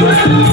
Thank you.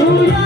Hallelujah.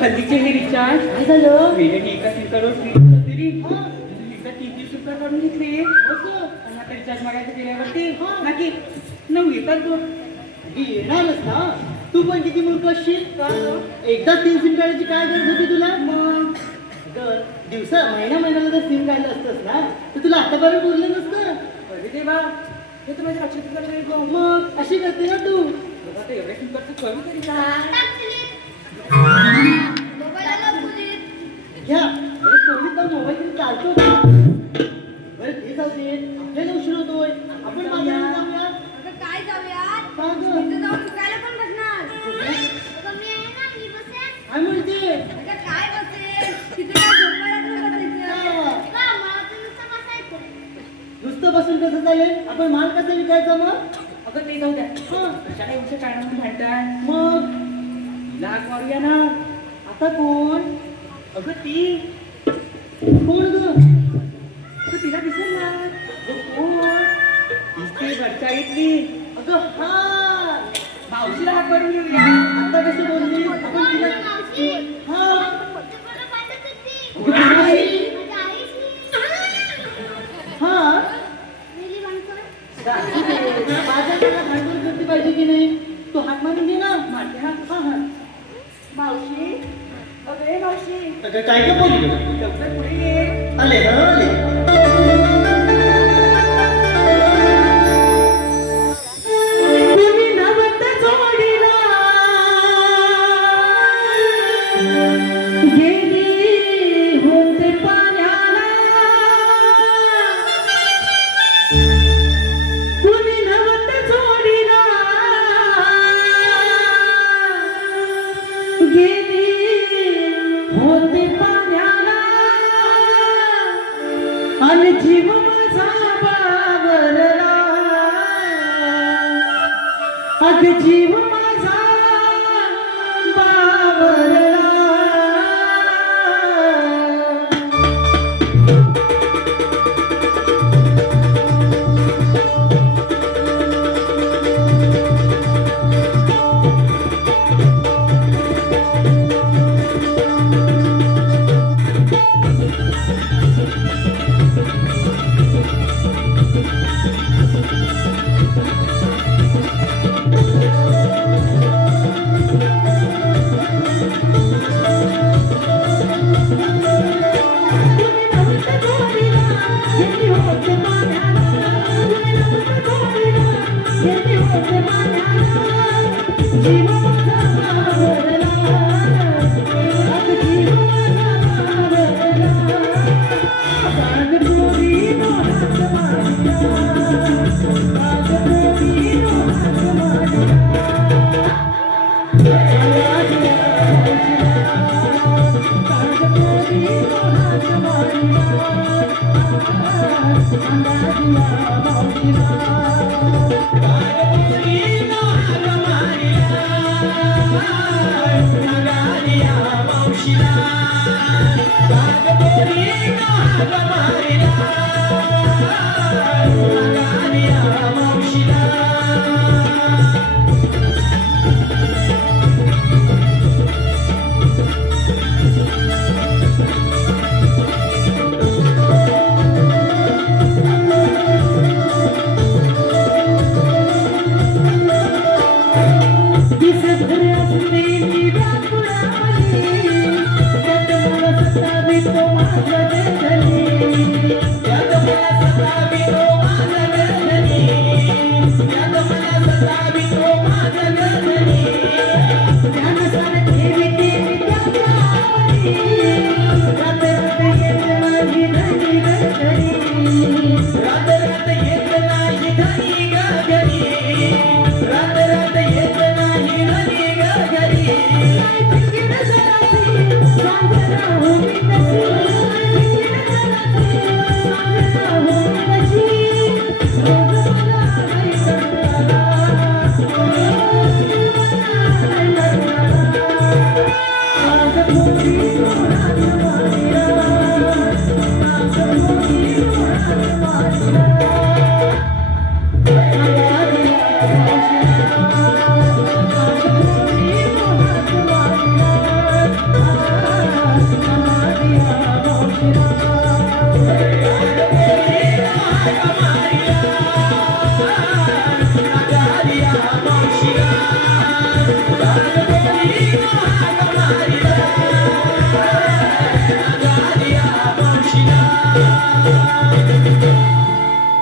हल्लीचे हे recharge वेळेने एका सिमकार्डवर फ्री तरी एकदा 30 रुपये काढून घेतले आणि आता रिचार्ज मागायचं केल्यावरती नक्की 9 येतात दोन येणारच ना. तू पण किती मूर्ख असशील. एकदा 3 सिम कार्डाची काय गरज होती तुला. मग दिवसा महिन्याला जर सिम काढलं असतंस ना तर तुला आतापर्यंत बोललं नसतं. अरे देवा हे तर माझ्या लक्षात नाही. मग अशी करते ना तू. एवढ्या सिम कार्डचं करू तरी घ्या मोबाईल चालतो. अरे ते जाऊ दे, आपल्याला उशीर होतोय. आपण बाजारात जाऊया. अगं काय जाऊयात? का गं? तिथं जाऊन विकायला पण बसणार. अगं मी आहे ना, मी बसेन. काय म्हणते? अगं काय बसेल? तिथे काय झोपायला तर बसायचं. हा. का मला तर नुसतं बसायचं. नुसतं बसून कसं चालेल? आपण माल कसा विकायचा मग? अगं ते जाऊ द्या. हं. कशाला एवढं काढून भांडताय? मग तिला हाक मारूया ना. आता कोण? अगं ती. कोण ग? अगं तिला दिसेल ना. अगं कोण? तीच ती वरचाळीतली. अगं हा. मावशीला हाक मारून घेऊया. आता कशी बोलली? आपण तिला मावशी, हा. तू मला वाटत होती. कुठे आहे? माझ्या आईशी. हा. मेली माणसं. बाजाराला भांडवल करते पाहिजे की नाही? तू हात मारून घे ना. मारते हा. हा हा. मावशी. अगं मावशी. अगं काय का बोलली? लवकर पुढे ये. आले हा आले. तुम्ही नवत जोडीला गेली होते पाण्याला. तुम्ही नवत जोडीला गेली होते पाण्याला. आणि जीव माझा बावरला. अग जीव माझा बावरला.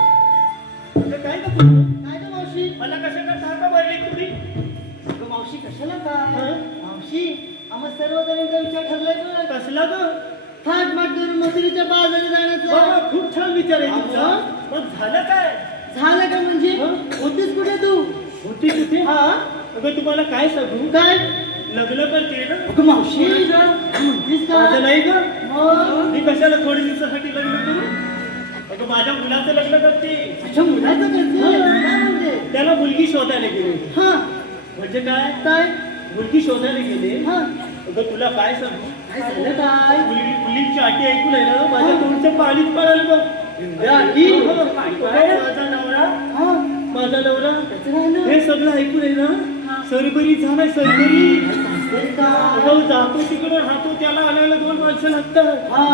काय का बोलली? काय का मावशी? मला कशाला सारखं बोलली तुम्ही? अगं मावशी कशाला काय? मावशी आम्हा सर्व जणांचा विचार ठरलाय ग. कसला ग? थाटमाट करून मथुरेच्या बाजारात जाण्याचं. बाबा, खूप छान विचार आहे तुमचा. मग झालं काय? झालं का म्हणजे होतीस कुठे तू? होती कुठे? हा अगं तुम्हाला काय सांगू, काय? लग्न करते ना. अगं मावशी म्हणतीस का? माझं नाही का? मग मी कशाला थोड्या दिवसासाठी लग्न करू? अगं माझ्या मुलाचं लग्न करते. तुझ्या मुलाचं करते? काय म्हणते? त्याला मुलगी शोधायला गेले. हा म्हणजे काय? काय? मुलगी शोधायला गेले. हा अगं तुला काय सांगू, काय झालं काय? मुलींची अटी ऐकून आहे ना माझ्या तोंडचं पाणीच पडायला बघ. अटी? माझा नवरा हा माझा नवरा त्याचं राहिलं. हे सगळं ऐकून आहे ना सरबरी झालाय, सरबरी. सांगतेस का? अगं जातो तिकडे राहतो, त्याला आणायला 2 माणसं लागतात. हा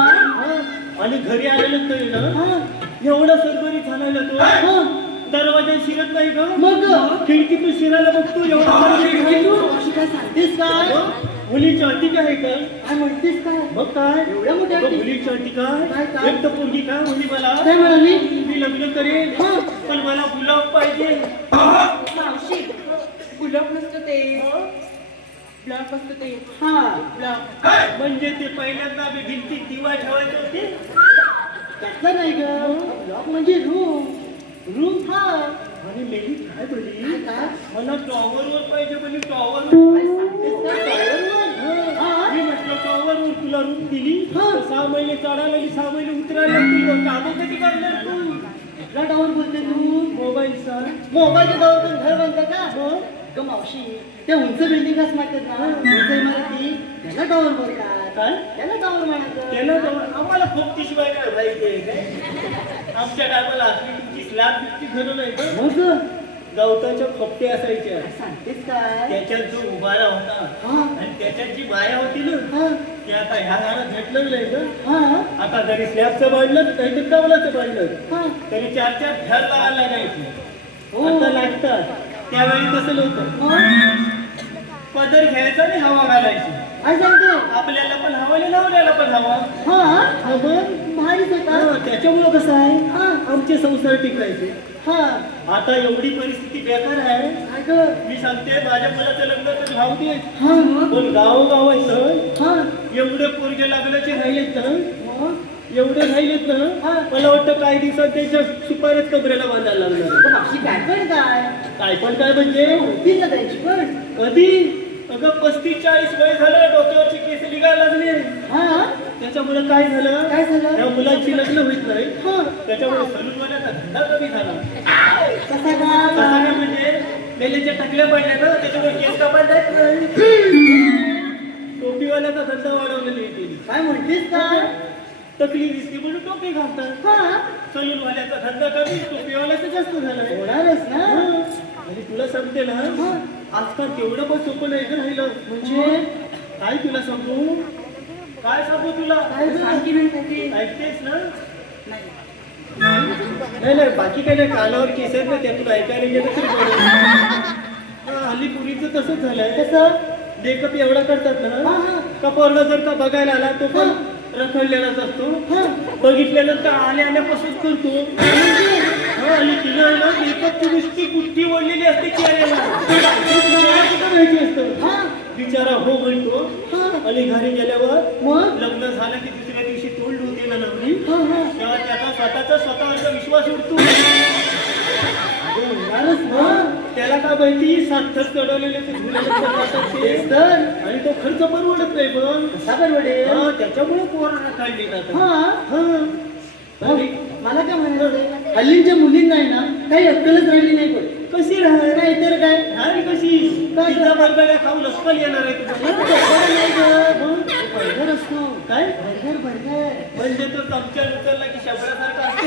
आणि घरी आलेलं तरी ना हा एवढा सरबरी झालायला तो हा दरवाजा शिरत नाही ग, मग खिडकीतून शिरायला बघतो. एवढा सरबरी झालाय तो. मावशी काय सांगतेस काय? मुलीची अटी काय आहे का? काय म्हणतेस काय? मग काय एवढ्या मोठ्या अगं, अटी? मुलीची अटी काय, काय? काय? एक तर पोरगी काय म्हणे मला, काय म्हणाली? मी लग्न करेन हा. पण मला गुलाब पाहिजे. मावशी गुलाब नसतं ते ब्लॉक असतं ते हा ब्लॉक. म्हणजे ते पहिल्यांदा मी भिंतीत दिवा ठेवायचे होते. त्यातलं नाही ग. ब्लॉक म्हणजे रूम. रूम हा आणि मेली काय बोलली, काय? मला टॉवरवर पाहिजे म्हणजे टॉवर. काय सांगतेस काय? टॉवरवर? हा मी म्हटलं टॉवरवर तुला रूम दिली, हा. 6 महिने चढायला लागली, 6 महिने उतरायला लागतील. कामं कधी करणार तू? कुठला टॉवर बोलते तू? मोबाईलचा. मोबाईलच्या टॉवर पण घर बांधतं का? हो. ग मावशी त्या उंच बिल्डिंग असं म्हणतात ना, उंच इमारती त्याला टॉवर बोलतात. काय? त्याला टॉवर म्हणायचं. त्याला टॉवर. आम्हाला खूप शिवाय काय माहिती आहे काय? आमच्या टायमाला असली तुमची स्लॅब बिबची घरं नाही का? मग गवताच्या खोपटे असायच्या, काय सांगतेस काय? त्याच्यात जो उभारा होता हा आणि त्याच्यात जी माया होती ना हा ते आता ह्या घरात भेटलं नाही का? हा आता जरी स्लॅबचं बांधलं नाही तर कवलाचं बांधलं हा तरी 4-4 घर लावायला लागायचे. हो. आता लागतात. त्यावेळी कसं नव्हतं, मग पदर घ्यायचा आणि हवा घालायची. काय सांगते? आपल्याला पण हवा आणि लावल्याला पण हवा. हा मग भारीच होता. त्याच्यामुळं कसं आहे, हा आमचे संसार टिकायचे. हा आता एवढी परिस्थिती बेकार आहे. काय ग? मी सांगते माझ्या मुलाचं लग्न तर राहू दे, हा मग पण गावोगाव आहे ना हा एवढे पोरगे लागल्याचे राहिलेत ना, मग एवढे राहिलेत ना, मला वाटतं काही दिवसात त्याच्या सुपारीच कबरेला बांधायला लागणार. ग मावशी काय पण काय? काय पण काय म्हणजे होती ना त्यांची पण. कधी? अगं 35-40 वय झालं, डोक्यावरची केस निघायला लागले. हा त्याच्यामुळे काय झालं, काय झालं? त्या मुलांची लग्न होत नाही. हा त्याच्यामुळे सलूनवाल्याचा धंदा कमी झाला. कसा कसा काय? काय म्हणजे मेलेच्या टकल्या पडल्या ना, त्याच्यामुळे केस कापायला जात नाही. टोपीवाल्याचा धंदा वाढवलेली आहे त्यांनी. काय म्हणतेस काय? टकली दिसली म्हणून टोपी घालतात. हा सलूनवाल्याचा धंदा कमी, टोपीवाल्याचा जास्त झालाय. होणारच ना. आणि तुला सांगते ना, आजकाल तेवढं पण सोपं नाही का राहिलं. म्हणजे काय तुला सांगू, काय सांगू तुला, काय ग? आणखी म्हणते ऐकतेस ना? नाही. नाही नाही, बाकी काय नाही, कानावर केस आहेत ना त्यातून ऐकायला गेलं तरी बरं. हल्ली पुरीचं तसंच झालंय. कसं? मेकअप एवढा करतात हा, ना, हा. का पोरगा जर का बघायला आला तो पण रखडलेलाच असतो. हा बघितल्यानंतर आल्यापासूनच करतो. हा, आणि तिला आहे ना मेकअपची नुसती गुट्टी ओढलेली असते चेहऱ्याला. चेहरा कुठं माहिती असतं. हा बिचारा हो म्हणतो हा आणि घरी गेल्यावर मग लग्न झालं की दुसऱ्या दिवशी तोंड होते ना नवरी, हा हा तेव्हा त्याचा स्वतःचा विश्वास उडतो. होणारच ना. त्याला का माहिती, सार्थक चढवलेले ते झुल्याला चढवतात ते. तेच तर. आणि तो खर्च परवडत नाही पण. कसा परवडेल? हा, त्याच्यामुळे पोरांना काढली जातात. हा हा. आणि मला काय म्हणायचं, हल्लीच्या मुलींना आहे ना काही अक्कलच राहिली नाही पण. कशी राहणार, नाही तर काय? आणि कशी काय? पिझ्झा बर्गर खाऊन अक्कल येणार आहे तुझं. बर्गर नाही गं. बर्गर असतो. काय बर्गर म्हणजे तो चमचा उचलला की शबरासारखा असतो.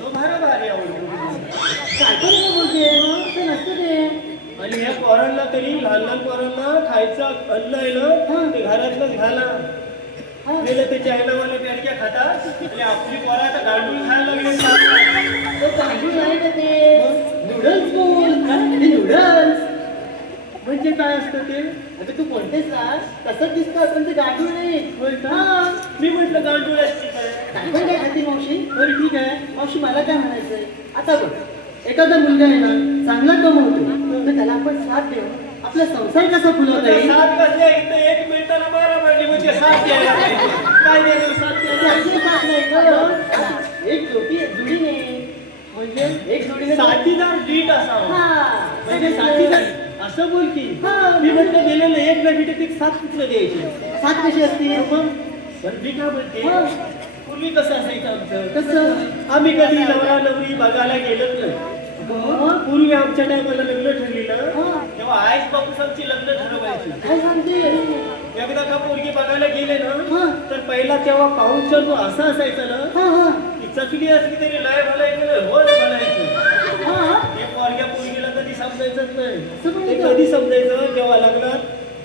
तो भारी आवडतो. काय पण काय बोलते? असं नसतं ते. आणि ह्या पोरांना तरी, लहान लहान पोरांना खायचं अन्न आहे ना ते घरातलंच घाला. गेलं ते चायनावाला प्यारक्या खातात आणि आपली पोरं आता गांडूळ खायला लागले. तो तांदूळ नाही का ते? नूडल्स बोल. ते नूडल्स. म्हणजे काय असतं ते? अगं तू कोणतेच ना तसंच दिसतं पण ते गांडूळ नाही. होय का? हा. मी म्हटलं गांडूळ असते काय. काय पण काय खाती मावशी? बरं ठीक आहे. मावशी मला काय म्हणायचंय, आता बघ एखादा मुलगा आहे ना चांगला कमवतो तर त्याला आपण साथ देऊ आपला संसार कसा फुलवता येईल? सात कसल्या इथं एक मिनिटाला मारा मारली म्हणजे सात यायला पाहिजे. काय नाही सात यायला त्याचे साथ नाही गं. एक जोडीने म्हणजे एक जोडीने साथीदार नीट असावा. हा. म्हणजे साथीदार असं बोल की मी म्हटलं गेलेलं एक ना भेटत एक सात कुठलं द्यायची. साथ कशी असते? पण मी काय म्हणते पूर्वी कसं असायचं आमचं कसं? आम्ही कधी नवरा नवरी बघायला गेलोच नाही. पूर्वी आमच्या टायमाला लग्न ठरलेलं तेव्हा आईच बापूस आमची लग्न ठरवायची. काय सांगते? एकदा का पोरगी बघायला गेले ना हा. तर पहिला तेव्हा पाऊसचा जो असा असायचा ना हा हा ती चकली असली तरी लय भलायचं होय भलायचं. हा. हे पोरग्या पोरगीला कधी समजायचंच नाही. असं पण ते होतं? कधी समजायचं जेव्हा लग्न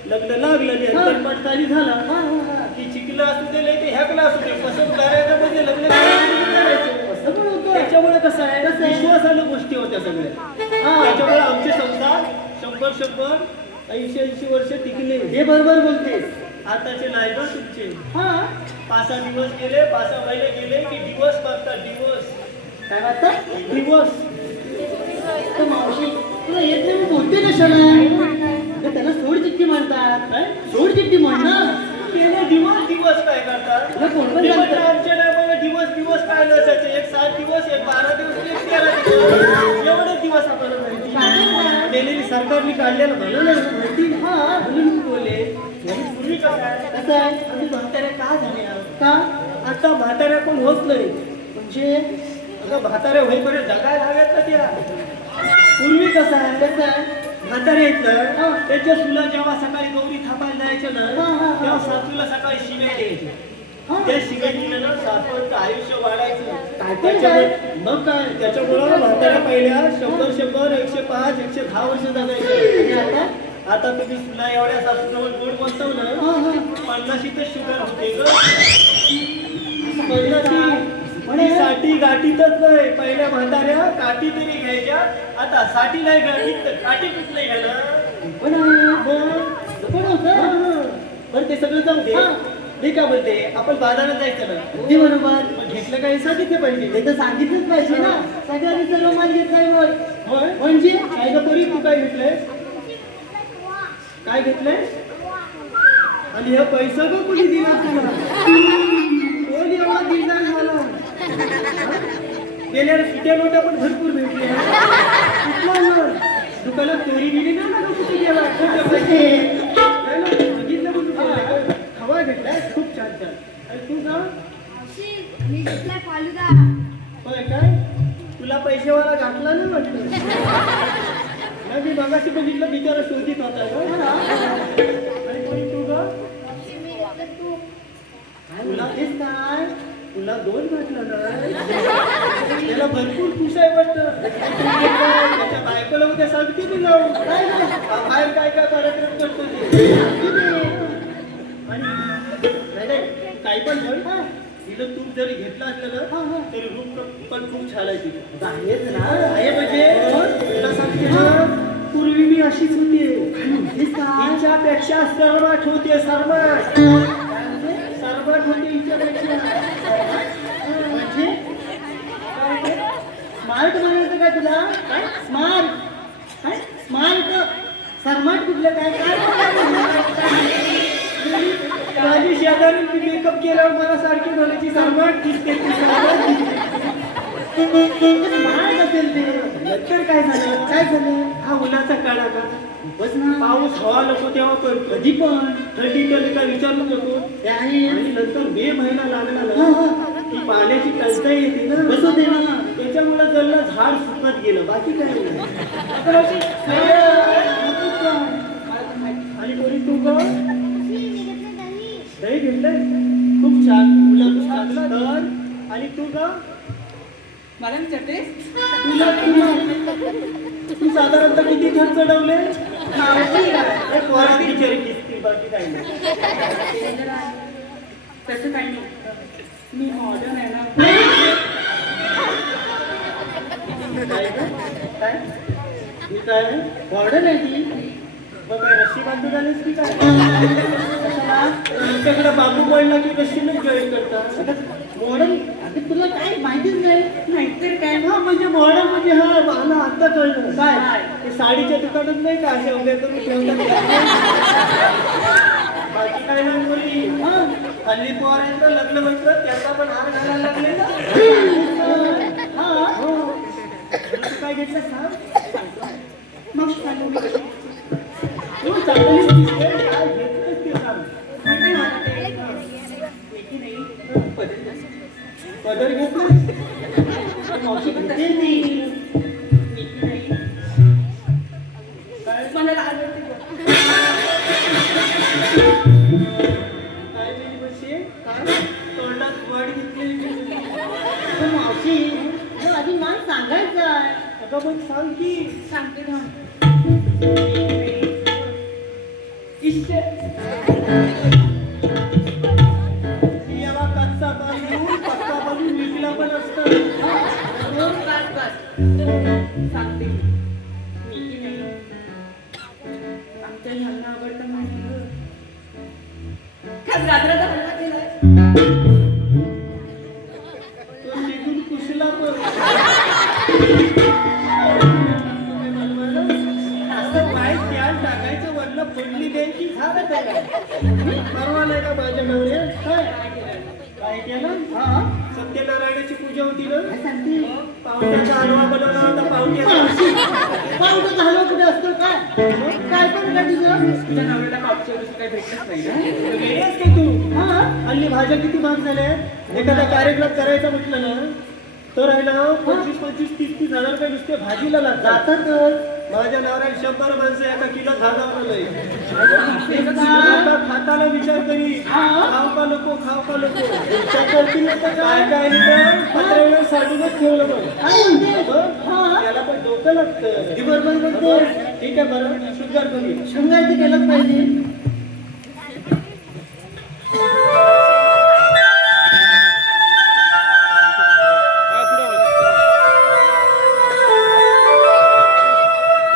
लागलं अंतरपाठ चाली झाला हा, हा, हा. की चिकला असू दे नाही ते ह्याकला असू दे पसंत करायचं म्हणजे लग्न करायचं. असं पण होतं? त्याच्यामुळे कसं आहे कसं आहे? विश्वासानं गोष्टी होत्या सगळ्या. त्याच्यामुळे आमचे संसार 100 80 वर्ष टिकले. हे बरोबर बोलतेस. आताचे नाही ना तुमचे. हा. 5-6 दिवस गेले 5-6 महिने गेले की दिवस मागतात दिवस काय वाटतं? दिवस. तर मावशी तुला येत नाही मग बोलते कशाला? तर त्याला सोड चिठ्ठी म्हणतात. काय? सोड चिठ्ठी म्हण ना. गेले दिवस काय करतात. तुला कोण पण मी म्हटलं सांगतं? आमच्या टायमाला दिवस काय नसायचे. एक 7 दिवस एक 12 दिवस एक 13 दिवस एवढे दिवस आपल्याला माहिती. गेलेली सरकारने काढलेलं म्हणून माहिती. हा. म्हणून मी बोलले आणि पूर्वी कसं आहे कसं आहे? आम्ही म्हाताऱ्या का झाल्या का? आता म्हाताऱ्या कोण होत नाही. म्हणजे अगं म्हाताऱ्या होईपर्यंत जगायला हव्यात ना त्या. पूर्वी कसं आहे कसं आहे? म्हातारे आहेत ना त्याच्या सुला जेव्हा सकाळी गौरी थापायला जायचं ना हा, हा, हा. तेव्हा सासूला सकाळी शिव्या द्यायचे. हा. त्या शिव्याने ना सासूचं आयुष्य वाढायचं. काय पण त्याच्यामुळे मग काय त्याच्यामुळं म्हाताऱ्या पहिल्या 100 105 110 वर्ष जगायचं. आणि आता? आता तुम्ही सुना एवढ्या सासूजवळ गोड बसतो ना हा, हा. 50शीतच शुगर होते ग. म्हणे. साठी गाठीतच नाही. पहिल्या म्हाताऱ्या काठी तरी घ्यायच्या आता साठी नाही गाठीत तर काठी कुठलं घ्यायला. पण आहे. पण होतं. पण ते सगळं जाऊ दे. हा. मी काय बोलते आपण बाजारात जायचं ना अगदी बरोबर. मग घेतलं काही सांगितलं पाहिजे. ते तर सांगितलंच पाहिजे ना. सगळ्यांनी सर्व माल घेतलाय मग. होय म्हणजे काय ग तरी तू काय घेतलंय काय घेतलंय आणि हा पैसा का कोणी दिला तुला कोण एवढा दिलदार झाला. गेल्या सुट्या नोटा पण भरपूर भेटल्या. कुठला दुकानात चोरी गेली ना का कुठे गेला खोटं पैसे. काय ना, बघितलं पण तू खवा घेतलाय खूप छान छान. आणि तू का मावशी, मी घेतलाय फालुदा. होय काय तुला पैसेवाला घातला ना वाटतं. नाही मी मगाशी बघितलं बिचारा शोधित होता का. आणि कोणी तू का मावशी, मी घेतलं तू. तुला तेच काय तुला 2 घातलं ना त्याला भरपूर खुश आहे वाटतं. त्याच्या बायकोला उद्या सांगते मी जाऊन काय ना, बाहेर काय काय कार्यक्रम करतो ते. आणि नाही काही पण म्हण तिला तूप जरी घेतलं असलं ना तरी रूप पण खूप छान आहे तिथं. आहेच ना. आहे म्हणजे तुला सांगते ना पूर्वी मी अशीच होती. हिच्यापेक्षा सर्वात होते सर्वात होते हिच्यापेक्षा. म्हणजे स्मार्ट म्हणायचं काय तुला? काय स्मार्ट? काय स्मार्ट? सरमाट कुठलं काय माझी शेजारी मेकअप केल्यावर मला सारखी म्हणायची सर्वात दिसते स्मार्ट असेल ते. नंतर काय झालं काय झालं? हा उन्हाचा काळा का बस ना. पाऊस हवा नको तेव्हा पडतो. कधी पण थंडी तर काय विचारू नको. ते आहे. आणि नंतर मे महिना लागला हा, ना हा. ती पाण्याची टंचाई येते ना बस होते ना. त्याच्यामुळे जल्ला झाड सुकत गेलं बाकी काय नाही. आणि कोणी तू का मावशी, मी घेतलं दही. दही घेतलंय खूप छान मुलं चांगला तर. आणि तू का मला विचारतेस तू साधारणतः किती घर चढवले. एक वरात बिचारी दिसतील बाकी काही नाही. तसं काही नाही मी मॉडर्न आहे ना. काय ग? काय ही काय मॉडर्न आहे ती. मग काय रस्सी बांधून आलीस की काय तुमच्याकडे बांबू पडला की रस्सीने जॉईन करतात. मॉडर्न अगं तुला काय माहितीच नाही. नाहीतर काय हा म्हणजे मॉडेल म्हणजे हा मला आता कळलं काय ते साडीच्या दुकानात नाही का असे उभे करून ठेवतात बाकी काय नाही बोलली हल्ली पोरांचं लग्न म्हटलं त्याचा पण हार घालायला लागले ना हो तू काय घेतलं सांग मग सांगू मी कशी तू चांगलीच दिसते काय घेतलंस ते सांग म्हणजे मला ते की नाही पदर घेतलं मावशी घेते ती काय मला आवडते बघ. काय केली बशी काय तोंडात वाढ घेतलेली पण मावशी हे आधी मान सांगायचं आहे. अगं पण सांग की सांगते ना इश्श याला कच्चा बाजू पक्का बाजू विकला पण असतं बस बस सांगते मी की नाही आमच्या ह्यांना आवडतं म्हणून खास रात्राचा हलवा केलाय तो शिकून कुशला पण असं काय त्यान टाकायचं वरला फोडणी द्यायची झालं त्याला परवा नाही का माझ्या नवऱ्या काय केलं सत्यनारायणाची पूजा होती ना पावट्याचा हलवा बनवला होता पावट्याचा पावडं झालं कुठे असतं काय काय पण का तुझं तुझ्या नवऱ्याला पावच्या दिवशी काही भेटत नाही ना वेळेस की तू हल्ली भाज्या किती महाग झाल्या एखादा कार्यक्रम करायचा म्हटलं ना तर आहे ना 25-25, 30-30 हजार रुपये नुसते भाजीला लागतात माझ्या नवऱ्याला 100 माणसं एका किलो भागावर आता खाताना विचार करी खाऊ का नको खाऊ का नको काय काय पत्र्यावर साडूनच ठेवलं मग त्याला पण डोकं लागतं बरोबर बोलतो ठीक आहे बरं शुगर कमी शृंगारचं केलंच पाहिजे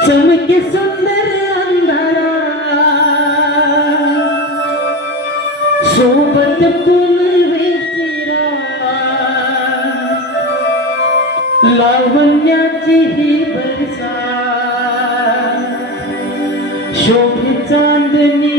चमके सुंदर अंधारा सोबत पुनवे शिरा लावण्याची ही बरसा शोभे चांदणी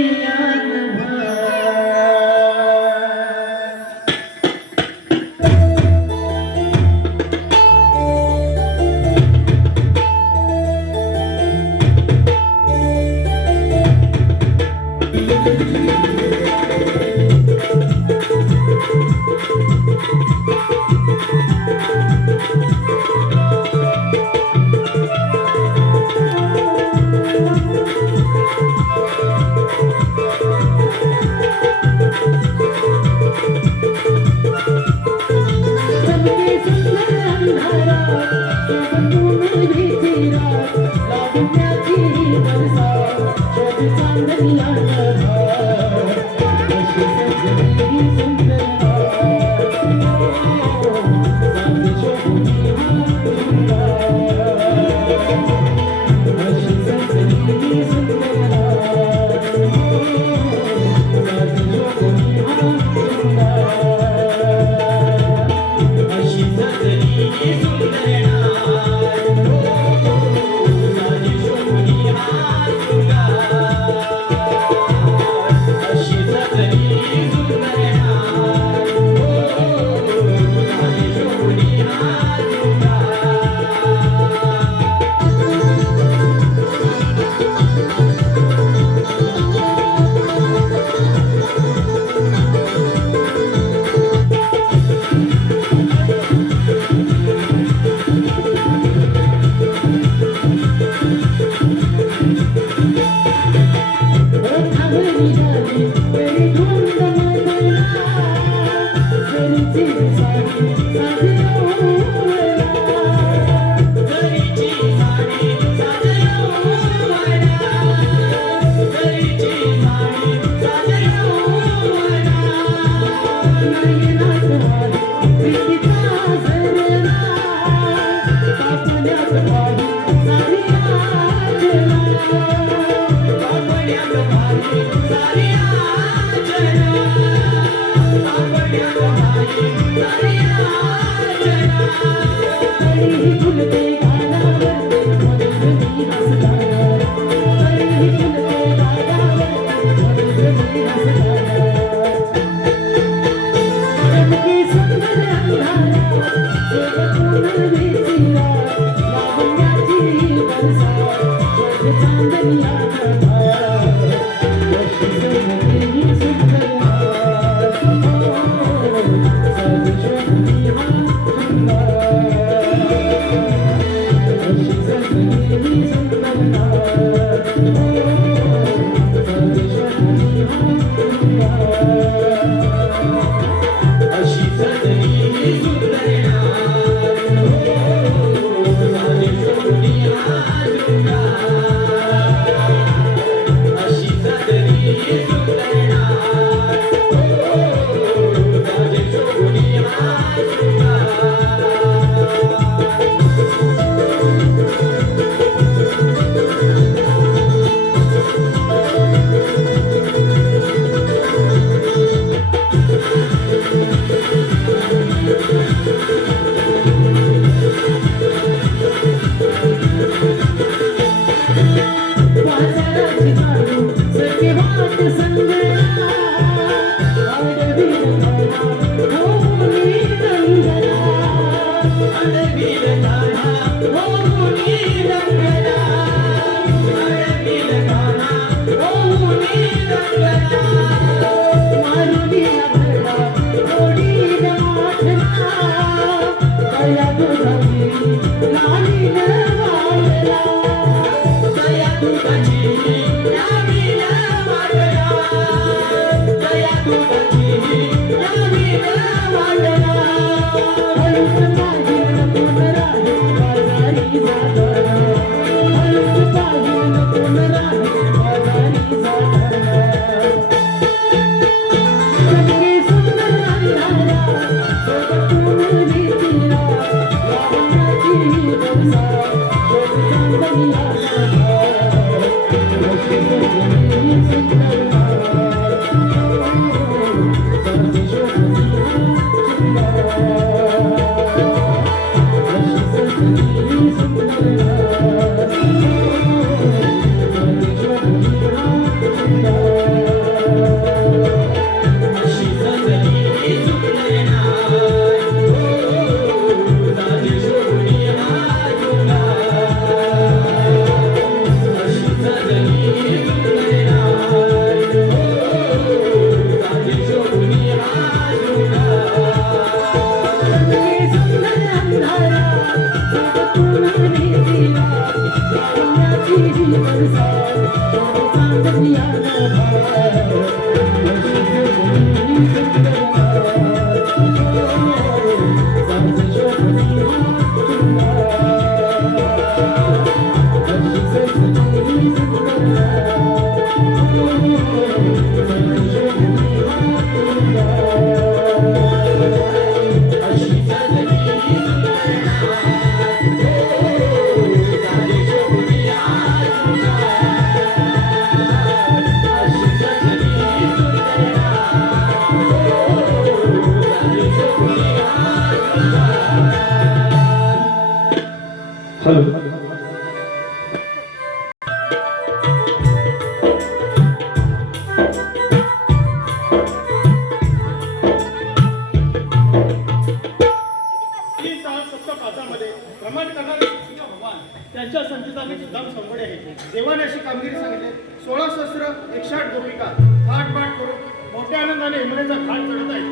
त्यांच्या संचिताने सुद्धा संबळे आहे. देवाने अशी कामगिरी सांगितली. 16 शस्त्र 108 गोपिका पाठ करून मोठ्या आनंदाने यमुनेचा घाट चढत आहेत.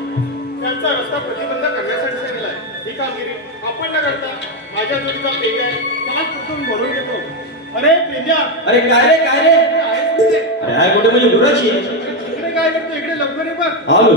त्यांचा रस्ता प्रतिबंध करण्यासाठी सांगितला आहे. ही कामगिरी आपण न करता माझ्या जोडीचा पेजा आहे त्यालाच प्रथम बोलून घेतो. अरे पेजा, अरे काय रे अरे आहेस कुठे? अरे आहे कुठे म्हणजे गुराची इकडे काय करतो? इकडे लवकर ये बघ. आलो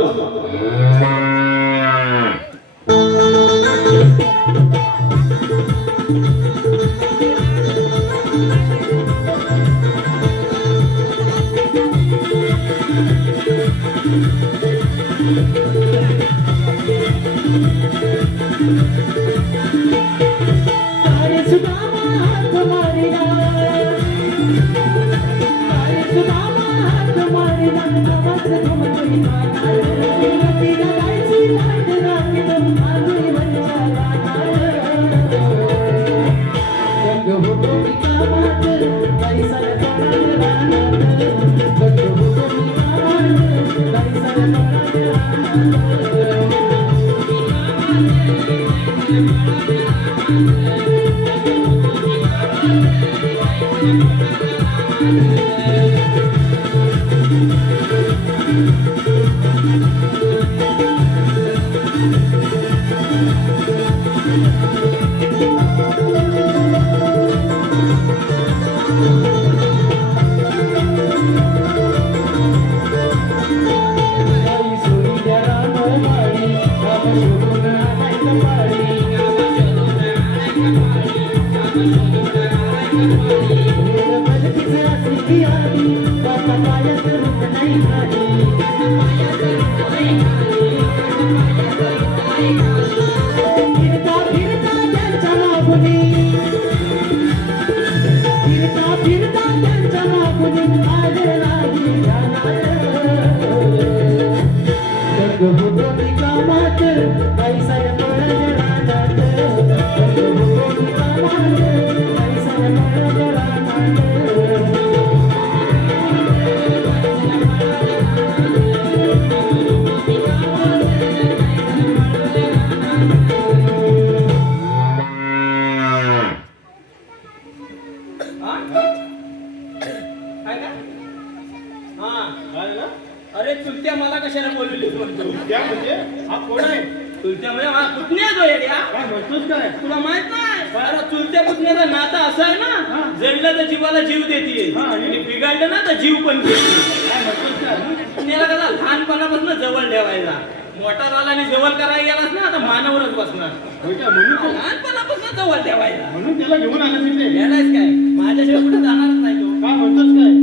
अरे चुलत्या मला कशाला बोलवली म्हणतो? त्या म्हणजे हा कोण आहे? चुलत्या म्हणजे हा पुतण्या आहे तो येड्या. काय म्हणतोस काय? तुला माहित नाही? अरे चुलत्या पुतण्याचा नाता असा आहे ना, जळलं तर जीवाला जीव देते आणि बिघडलं ना तर जीव पण देते. काय म्हणतोस काय? पुण्याला कसा लहानपणापासून जवळ ठेवायचा. मोठा झाला आणि जवळ करायला गेलास ना आता मानावरच बसणार होय का? म्हणून लहानपणापासून जवळ ठेवायला म्हणून त्याला घेऊन आलं तिथे येणारच काय माझ्याशिवाय कुठे जाणारच नाही तो काय म्हणतोस काय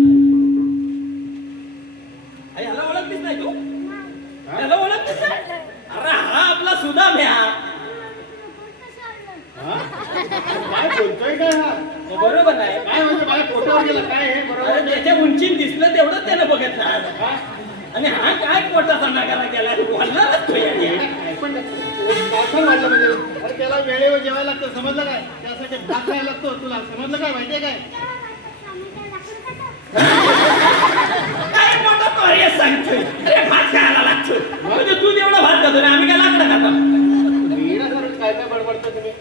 आई, ह्याला ओळखलीच नाही तू ह्याला ओळखलीच नाही अरे हा आपला सुदाम आहे हा हा? काय बोलतोय काय हा हे बरोबर आहे काय म्हणतो माझ्या पोटावर गेलं काय हे अरे बरोबर त्याच्या उंचीत दिसलं तेवढंच त्यानं बघितलं हा? आणि हा काय पोटा संडाकाला केला बोलणारच तो याने. पण काय वाटलं म्हणजे अरे त्याला वेळेवर जेवायला लागतं समजलं काय त्यासाठी भात खायला लागतो तुला समजलं काय माहितीये काय काय मोठा कार्य सांगतोय अरे भात खायला लागतो म्हणजे तू तेवढा भात खातो ना आम्ही काय लाकडं खातो येण्यासारखं काय काय बडबडता तुम्ही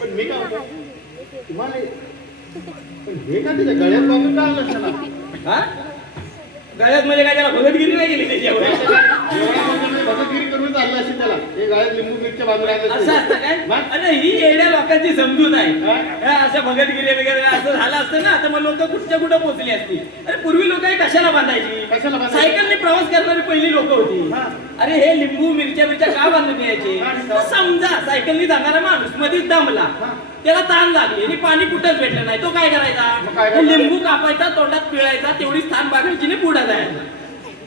पण मी काय म्हणतो तुम्हाला पण हे का तिच्या गळ्यात बांधून का आलं त्याला हा गळ्यात म्हणजे काय त्याला भगतगिरी नाही गेली त्याच्यावर भगतगिरी करून चाललं असेल त्याला हे गळ्यात लिंबू मिरच्या बाजूला असं असतं काय अरे ही येड्या लोकांची समजूत आहे हा, असं भगतगिरी वगैरे असं झालं असतं ना तर मग लोक कुठच्या कुठं पोहोचली असती अरे पूर्वी लोक कशाला बांधायची कशाला बांधायची? सायकलने प्रवास करणारी पहिली लोक होती हा. अरे हे लिंबू मिरच्या का बांधून यायचे हा. तर समजा सायकलने जाणारा माणूस मध्येच दमला हा. त्याला ताण लागली आणि पाणी कुठंच भेटलं नाही तो काय मग काय करायचा करायचा? तो लिंबू कापायचा तोंडात पिळायचा तेवढी स्थान बागायची आणि पुढे जायचा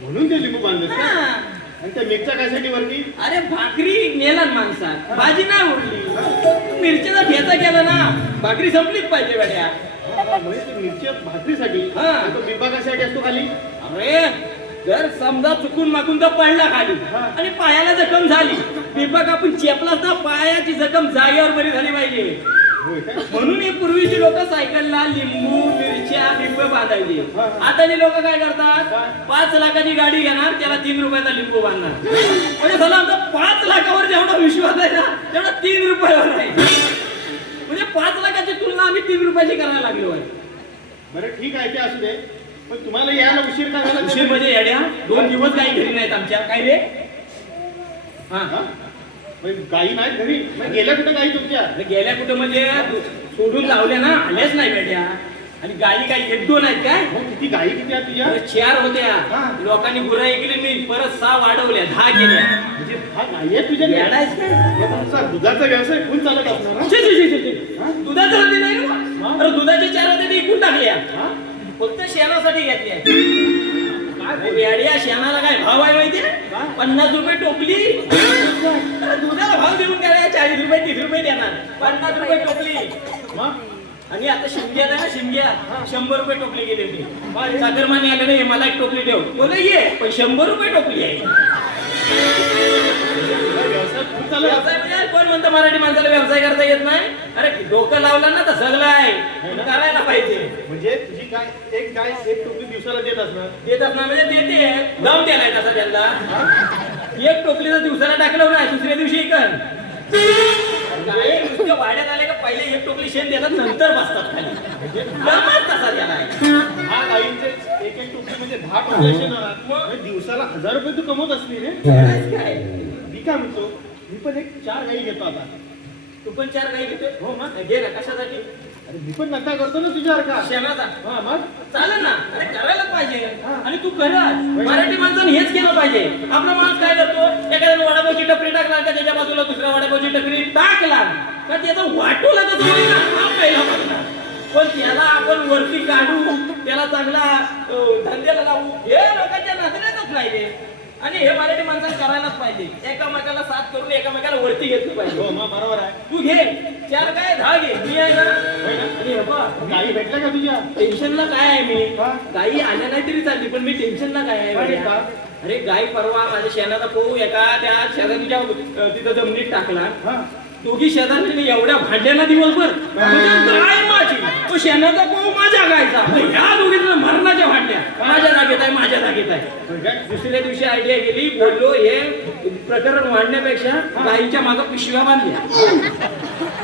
म्हणून ते लिंबू बांधलं का? हा. आणि त्या मिरच्या कशासाठी वरती अरे भाकरी नेला ना माणसा भाजी नाही उरली मिरचीचा ठेचा केला ना भाकरी संपलीच पाहिजे बेड्या म्हणजे ते मिरच्या भाकरीसाठी हा. आणि तो बिब्बा कशासाठी असतो खाली अरे जर समजा चुकून माकून तर पडला खाली हा. आणि पायाला जखम झाली बिबक आपण चेपलाच ना पायाची जखम जागेवर बरी झाली पाहिजे होय काय? म्हणून हे पूर्वीची लोक सायकलला लिंबू मिरच्या बिंब बांधायची हा. आताची लोक काय करतात काय? 5 लाखाची गाडी घेणार त्याला 3 रुपयाचा लिंबू बांधणार म्हणजे झालं आमचा 5 लाखावर जेवढा विश्वास आहे ना तेवढा 3 रुपयावर आहे म्हणजे 5 लाखाची तुलना आम्ही 3 रुपयाची करायला लागलो आहे बरं ठीक आहे ते असू दे पण तुम्हाला यायला उशीर का झाला उशीर म्हणजे येड्या 2 दिवस काही घरी नाहीत आमच्या काय रे हा हा? म्हणजे गाई नाही घरी मग गेल्या कुठे गाई तुमच्या अरे गेल्या कुठं म्हणजे सोडून लावल्या ना आल्याच नाही बेट्या आणि गाई काही 1-2 आहेत काय मग किती गाई किती आहेत तुझ्या अरे 4 होत्या हा. लोकांनी गुराई केली मी परत 6 वाढवल्या 10 केल्या म्हणजे हा गाई आहे तुझ्या येडायच काय? हे तुमचा दुधाचा व्यवसाय कोण चालत असणार हा? छी, छी, छी, छी, छी. दुधाचं होते नाही रे हा? अरे दुधाचे 4 होते ते इकून टाकल्या हा? फक्त शेणासाठी घेतल्या काय बेड्या शेणाला काय भाव आहे माहितीये हा? 50 रुपये टोपली अरे दुधाला भाव देऊन काय 40 रुपये 30 रुपये देणार 50 रुपये टोपली मग? आणि आता शिमग्याला ना शिमग्या 100 रुपये टोपली गेली होती सागरमाने आले नाही मला एक टोपली ठेव बोला ये पण 100 रुपये टोपली आहे तुझा व्यवसाय कोण चालत व्यवसाय म्हणजे कोण म्हणतं मराठी माणसाला व्यवसाय करता येत नाही अरे डोकं लावलं ना तर सगळं आहे करायला पाहिजे म्हणजे तुझी गाय एक गाय एक टोपली दिवसाला देत असणार देत असणार म्हणजे देते दम द्यायला तसा त्यांना एक टोपलीचा दिवसाला टाकलं ना दुसऱ्या दिवशी इकन गाय नुसत्या वाड्यात आले का पहिले एक टोपली शेण देतात नंतर बसतात खाली दमच तसा त्याला आहे. हा गाईंचे एक एक टोपली म्हणजे 10 टोपली असे ना म्हणजे दिवसाला 1000 रुपये तू कमवत असली रे काय मी काय म्हणतो मी पण एक 4 गाई घेतो आता तू पण 4 गाई घेतोय हो मग घे ना कशासाठी अरे मी पण नका करतो ना तुझ्यासारखा शेणाचा हा मग चालेल ना अरे करायलाच पाहिजे आणि तू करत मराठी माणसाने हेच केलं पाहिजे आपला माणूस काय करतो एखाद्याने वडापावची टपरी टाकला का त्याच्या बाजूला दुसऱ्या वडापावची टपरी टाकला का त्याचा वाटोला कसं होईल ना हा पहिला प्रश्न. पण त्याला आपण वरती काढू त्याला चांगला धंद्याला लावू हे लोकांच्या नजरेतच नाही रे आणि हे मराठी माणसाने करायलाच पाहिजे एकामेकाला साथ करून एकामेकाला वरती घेतलं पाहिजे हो मग बरोबर आहे तू घे 4 काय 10 घे मी आहे ना आणि हे बघ, गाई भेटल्या का तुझ्या टेन्शनला काय आहे मी हा? गाई आल्या नाही तरी चालली पण मी टेन्शनला काय आहे काय बघा. का? अरे गाई परवा माझ्या शेणाचा पोहू एका त्या शेजारीच्या तिथं जमिनीत टाकला हा दोघी शेजारी एवढ्या भांड्याला दिवसभर म्हणजे गाय माझी तो शेणाचा पोहू माझ्या गायचा मग ह्या दोघींना मरणाच्या भांड्या माझ्या जागेत आहे माझ्या जागेत आहे होय काय? दुसऱ्या दिवशी आयडिया गेली बोललो हे प्रकरण वाढण्यापेक्षा गाईच्या मागं पिशव्या बांधल्या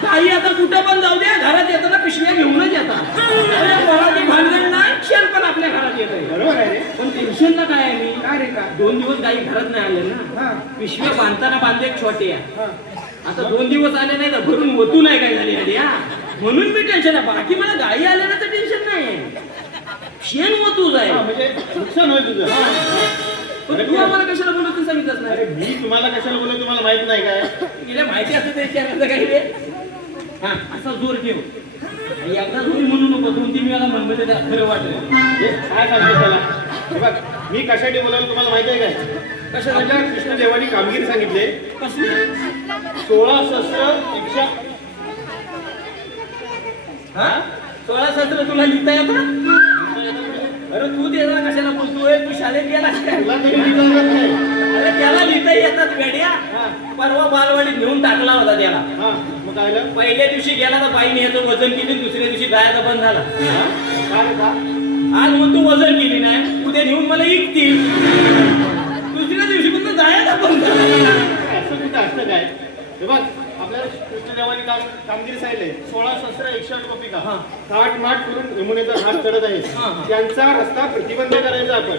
गाई आता कुठं पण जाऊ द्या घरात येताना पिशव्या घेऊनच येतात म्हणजे घराची भानगड नाही शेण पण आपल्या घरात येत आहे बरोबर आहे रे पण टेन्शनला काय आहे मी काय रे का 2 दिवस गाई घरात नाही आले ना हा पिशव्या बांधताना बांधले छोट्या हा आता 2 दिवस आले नाही तर भरून वतू नाही काय झाली आधी हा म्हणून मी टेन्शन आहे बाकी मला गाई आल्या ना तर टेन्शन नाही शेण वतू जाईल हा, म्हणजे नुकसान होईल तुझं पण तू आम्हाला कशाला बोलत तू सांगितलंच नाही. अरे मी तुम्हाला कशाला बोलतो तुम्हाला माहित नाही काय? गेल्या माहिती असतं ते विचारायचं काही रे. हा असा जोर ठेव. एकदा जोरी म्हणू नको, 2-3 वेळा म्हणलं तर खरं वाटलं. हे काय सांगतो त्याला? हे बघ मी कशासाठी बोलावलं तुम्हाला माहिती आहे काय? कशाला? आपल्या कृष्णदेवानी कामगिरी सांगितले. कसली? 16 शस्त्र 100. हा 16 शस्त्र तुला लिहिता येतं? अरे तू त्याला कशाला बोलतोय? तू शाळेत गेला काय? तुला तरी लिहिता येत नाही. अरे त्याला लिहिता येतात वेड्या. हा. परवा बालवाडीत नेऊन टाकला होता त्याला. हा मग काय झालं? पहिल्या दिवशी गेला तर बाईने याचं वजन केली, दुसऱ्या दिवशी गायचा बंद झाला. हा? काय का? आज मग तू वजन केली नाही, उद्या नेऊन मला इकतील. दुसऱ्या दिवशी पण जायला बंद झाला. असं कुठं असतं काय? हे बघ आपल्याला कृष्णदेवानी कामगिरी सांगितले. 16 शस्त्र 108 गोपिका हा. थाट माट करून यमुनेचा घाट चढत हा, आहे. हा. त्यांचा रस्ता प्रतिबंध करायचा आपण.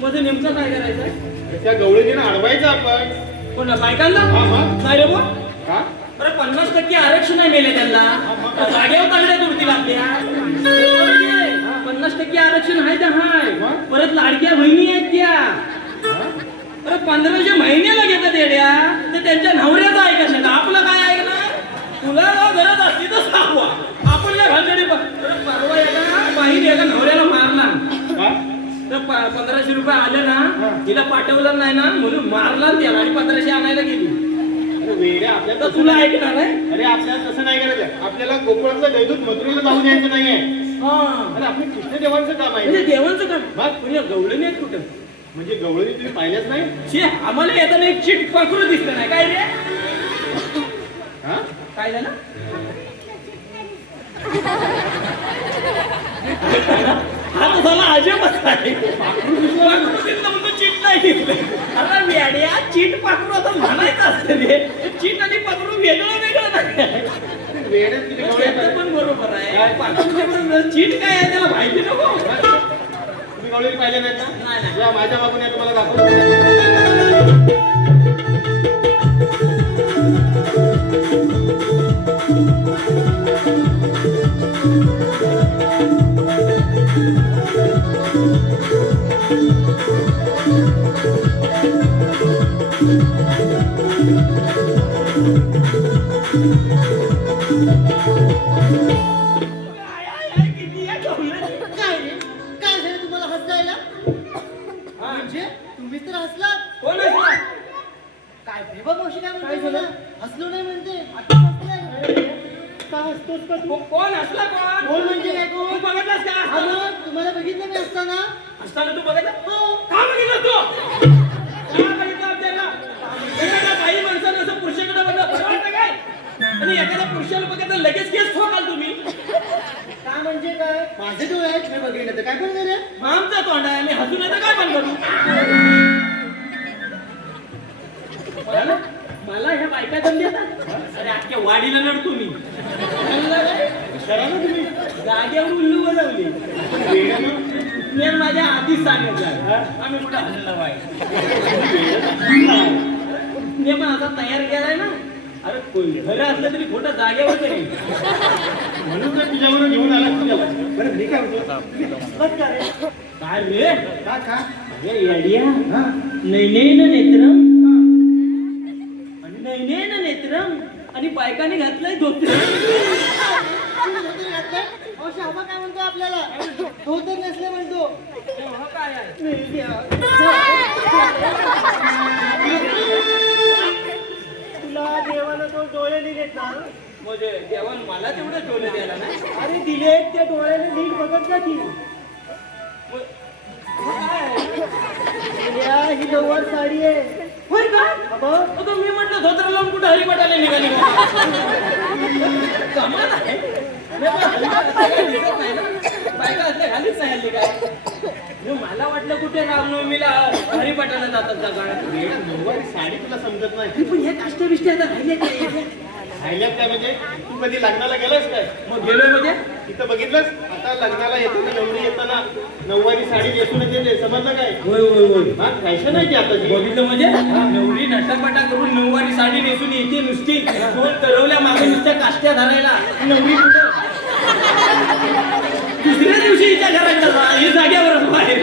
मग नेमकं काय करायचं? त्या गवळणीनं अडवायचं आपण. कोणा बायकांना? हा मग नाही रे बुवा. का? अरे 50% आरक्षण नाही मिळेल त्यांना. जागेवर तागड्या तुरतील आपल्या. 50% आरक्षण आहे तर हाय. परत लाडक्या बहिणी आहेत त्या. अरे 1500 महिन्याला घेतात येड्या, तर त्यांच्या नवऱ्याचं ऐकत नाही. आपलं काय ऐकणार? तुला गरज असली तर सांगवा. आपण काय घालतडी बघ. परवा एका बाईने एका नवऱ्याला मारला. का? तर 1500 रुपये आले ना, तिला पाठवलं नाही ना म्हणून मारला त्याला आणि 1500 आणायला गेली. अरे वेड्या आपल्याला तर तुला ऐकणार आहे? अरे आपल्याला तसं नाही करायचं. आपल्याला गोकुळातलं दैदूत मथुरेला जाऊ द्यायचं नाहीये. हा अरे आपलं कृष्णदेवांचं काम म्हणजे आहे. देवांचं काम. मग? पण या गवळणी आहेत कुठं? म्हणजे गवळणी तुम्ही पाहिल्याच नाही? शे आम्हाला येताना एक चिट पाखरू दिसलं नाही. काय रे? हा? काय झालं? हा तो झाला अजबच आहे. पाखरू दिसलं म्हणतो चिट नाही दिसलं. अरे वेड्या, चिट पाखरू आता म्हणायचं असतं रे. चिट आणि पाखरू वेगळं वेगळं नाही. वेड्या किती गवळ्या त्याचं पण बरोबर आहे. पाखरूच्या बरोबर चिट काय आहे त्याला माहिती नको. तुम्ही गवळणी पाहिले नाही का? नाही, नाही. या माझ्या बाबूने तुम्हाला दाखवलं. किती या गवळणी? काय रे? काय झालं तुम्हाला हसायला? म्हणजे तुम्हीच तर हसलात. कोण असला? काय प्रेमा मावशी काय म्हणते? काय झालं? मला? हसलो नाही म्हणते. आता हसलाय. का हसतोस का तू? कोण असला कोण? कोण म्हणजे काय तू कोण? बघितलास हा का? मग तुम्हाला बघितलं मी असताना. असताना तू बघितलं? हो. का बघितलं तू? का बघितलं आपल्याला? एखाद्या बाई माणसानं असं पुरुषाकडे बघितलं बरं वाटतं काय? आणि एखाद्या पुरुषाला बघितलं लगेच केस ठोकाल तुम्ही. का म्हणजे काय? माझे डोळे आहेत मी बघितलं तर काय पण रे? मग आमचा तोंड आहे, मी हसून येतं काय पण करू? मला ह्या बायका दम देतात. अरे अख्ख्या वाडीला लढतो मी. करा ना तुम्ही. जागेवर उल्लू बनवली. वेड्यानं. मी माझ्या आधीच सांगितलं आम्ही कुठं हल्ला पाहिजे. मी पण आता तयार केलाय ना. अरे खरं असलं तरी खोटं जागेवर तरी. म्हणून तर तुझ्यावर घेऊन आला तुझ्याला. बरं मी काय म्हणतो? बस का रे? काय रे? का का? अरे येड्या. हा? नैनेन नेत्रम आणि नैनेन नेत्रम आणि बायकाने घातलंय धोतर. मावशी हवा काय म्हणतो आपल्याला? तो तर नसले म्हणतो. तेव्हा काय आहे? तुला देवाला तो डोळे दिलेत ना? म्हणजे देवान मला तेवढं डोले द्यायला नाही. अरे दिलेत त्या डोळ्याने नीट बघत जा की. या, ही नऊवार साडी आहे. होय का? अगं, अगं मी म्हटलं धोतर लावून कुठं हरिपाठाला निघाली कमाल आहे. मी पण हरिपाठाला दिसत नाही ना. बायका असल्या घालीच नाही हल्ली काय. मग मला वाटलं कुठे रामनवमीला हरिपाठाला जातात का गाण्यात. नऊवारी साडी तुला समजत नाही. पण हे काष्ट बिष्ट आता राहिले काय? राहिल्यात काय म्हणजे? तू कधी लग्नाला गेलास काय? मग गेलोय म्हणजे तिथं बघितलंस? आता लग्नाला येताना नवरी येताना नऊवारी साडी नेसूनच येते. समजलं काय? होय होय होय. हा फॅशन आहे की आता ती. बघितलं म्हणजे नवरी नटापटा करून नऊवारी साडी नेसून येते नुसती. दोन तरवल्या मागे नुसत्या काष्ट्या धरायला. नवरी कुठं? दुसऱ्या दिवशी हिच्या घरात जा. ही जाग्यावरच बाहेर.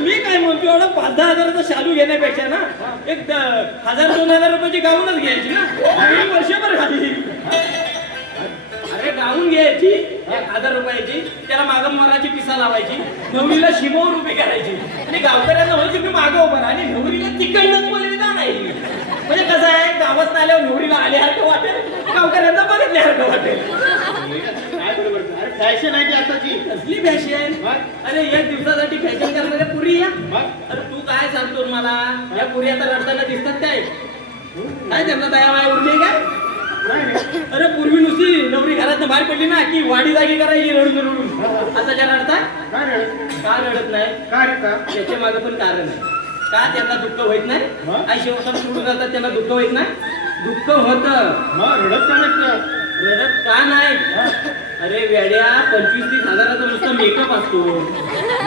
मी काय म्हणतो शालू घेण्यापेक्षा ना एक 1000-2000 रुपयाची गाऊनच घ्यायची ना आणि वर्षभर घाली. अरे गाऊन घ्यायची 1000 रुपयाची, त्याला मागं मराठी पिसा लावायची, नवरीला शिमोर उभी करायची आणि गावकऱ्यांना म्हणजे तुम्ही मागं उभं राहा आणि नवरीला तिकडनं बोलविता नाही. म्हणजे कसं आहे, गावात आल्यावर नवरीला आल्यासारखं वाटेल, गावकऱ्यांना बघितल्यासारखं वाटेल. काय बरोबर? अरे फॅशन आहे ती आताची. कसली फॅशन? अरे एक दिवसासाठी फॅशन करणाऱ्या पुरी या. मग अरे तू काय सांगतो मला, या पुरी आता रडताना दिसतात काय? काय त्यांना तयार आहे उरली काय? नाही अरे पूर्वी नुसती नवरी घरात बाहेर पडली ना की वाडी जागी करायची रडून रडून. आता ज्या रडतात काय रडत? का रडत नाही? काय रे का? त्याच्या मागे पण कारण आहे. का त्यांना दुःख होत नाही? मग? आई शेवटाला सोडून जातात त्यांना दुःख होत नाही? दुःख होतं. मग रडत का नाही? रडत का नाही? अरे वेड्या, 25-30 हजाराचा नुसता मेकअप असतो.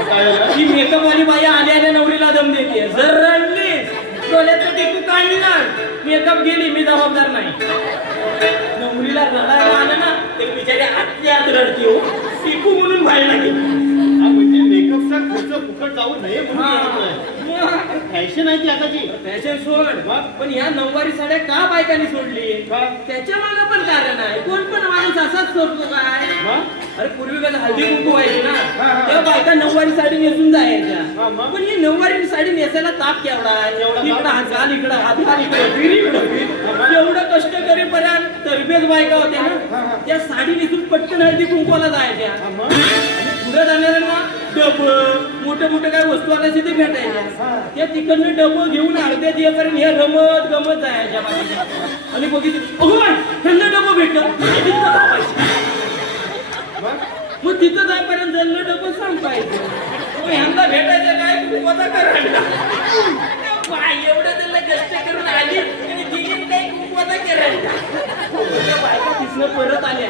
काय झालं? ती मेकअप वाली बाई आल्या नवरीला दम देते. जर रडली डोळ्याचं टिकू काढणार, मेकअप गेली, मी जबाबदार नाही. नवरीला रडायला आलं ना ते बिचारी आतल्या आत रडते हो, टिकू म्हणून बाहेर गेली. हा म्हणजे मेकअपचा खर्च फुकट जाऊ नये म्हणून रडतोय. फॅशन आहे ती आताची. फॅशन सोड, पण ह्या नऊवारी साड्या का बायकांनी सोडली? का? त्याच्या मागे पण कारण आहे. कोण पण माणूस असाच सोडतो काय? मग? अरे पूर्वी कसं हळदी कुंकू व्हायची ना, हा, हा. तेव्हा बायका नऊवारी साडी नेसून हा, जायच्या. मग? पण ही नऊवारी साडी नेसायला ताप केवढा आहे? एवढा इकडं ताप? हात घाल, इकडं हात घाल, इकडं फिर, इकडं फिर. एवढं कष्ट करेपर्यंत तरबेज बायका होत्या हा, ना, हा. त्या साडी नेसून पटकन हळदी कुंकवाला जायच्या. हा, मग? आणि पुढे जाणाऱ्यांना डबं मोठे मोठे काय वस्तू आणायचे ते भेटायच्या. हा. त्या तिकडनं डबं घेऊन अर्ध्यात येईपर्यंत हे रमत गमत जायच्या बाकीच्या. आणि बघितलं अगो बाई त्यांना डबं भेटलं, तिथं धावायचं. मग? मग तिथं जाईपर्यंत जल्लं डबं संपायचं. मग ह्यांना भेटायचं काय, कुंकवाचा करायला बाय एवढं त्यांना कष्ट करून आली आणि तिघीन काही कुंकवाचा करायला. त्या बायका तिथनं परत आल्या.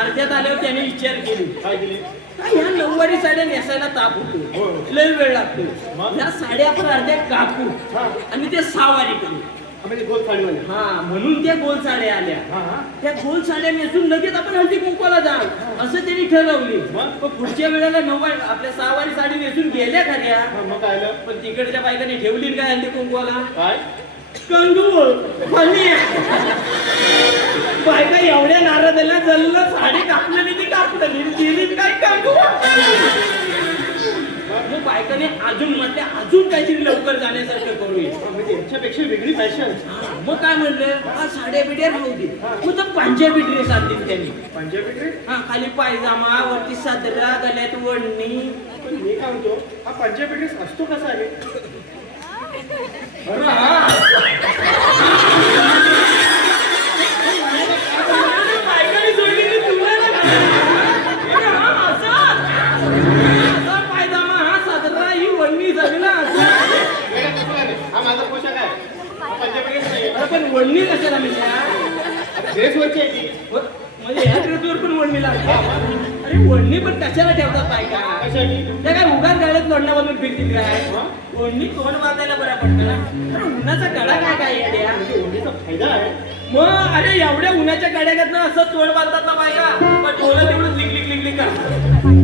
अर्ध्यात आल्यावर त्याने विचार केली, काय केली? ह्या नऊवारी साड्या नेसायला ताप होतो, हो. लय वेळ लागतो. मग? ह्या साड्या आपण अर्ध्या कापू हा. आणि ते सहावारी करू. म्हणजे गोल साडीवाले. हा म्हणून त्या गोल साड्या आल्या. हा, हा. त्या गोल साड्या नेसून लगेच आपण हळदी कुंकवाला जा असं त्यांनी ठरवली. मग? पण पुढच्या वेळेला नऊवारी आपल्या सहावारी साडी नेसून गेल्या खऱ्या, हा, मग काय आलं? पण तिकडच्या बायकांनी ठेवली काय हळदी कुंकवाला? काय? कंगू फनी. बायका एवढ्या नाराज झाल्या, जल्लं साडी कापलेली ती कापलेली दिली काय कंगू. मग बायकाने अजून म्हटले अजून काहीतरी लवकर जाण्यासारखं करूया. हा, म्हणजे याच्यापेक्षा वेगळी फॅशन. मग काय म्हणलं, हा साड्या बिड्या राहू दे, मग तर पंजाबी ड्रेस आणली त्यांनी. पंजाबी ड्रेस? हा खाली पायजामा, वरती सादरा, गळ्यात वडणी. पण मी काय म्हणतो, हा पंजाबी ड्रेस असतो कसा रे? अरे हा. बायकांनी सोडलेली तुला ना का? अरे हा, असा पायजामा, हा सादरा, ही वडणी सगळं असं. हा माझा पोशाख आहे. हा पंजाबी ड्रेस नाही. अरे पण वडणी कशाला मिळाल्या? ड्रेस वरची आहे ती. म्हणजे ह्या ड्रेसवर पण वडणी लागते. अरे वडणी पण कशाला ठेवतात बायका? कशासाठी? त्या काय उगाच गाड्यात लोंढा बांधून फिरतील काय? ओढणी तोंड बांधायला बऱ्या पडतं ना. अरे उन्हाचा कडा काय काय येड्या? म्हणजे ओढणीचा फायदा आहे. मग अरे एवढ्या उन्हाच्या कड्यात असं तोंड बांधतात ना बायका, पण डोळं तेवढं लिक लिक लिक लिक करतात.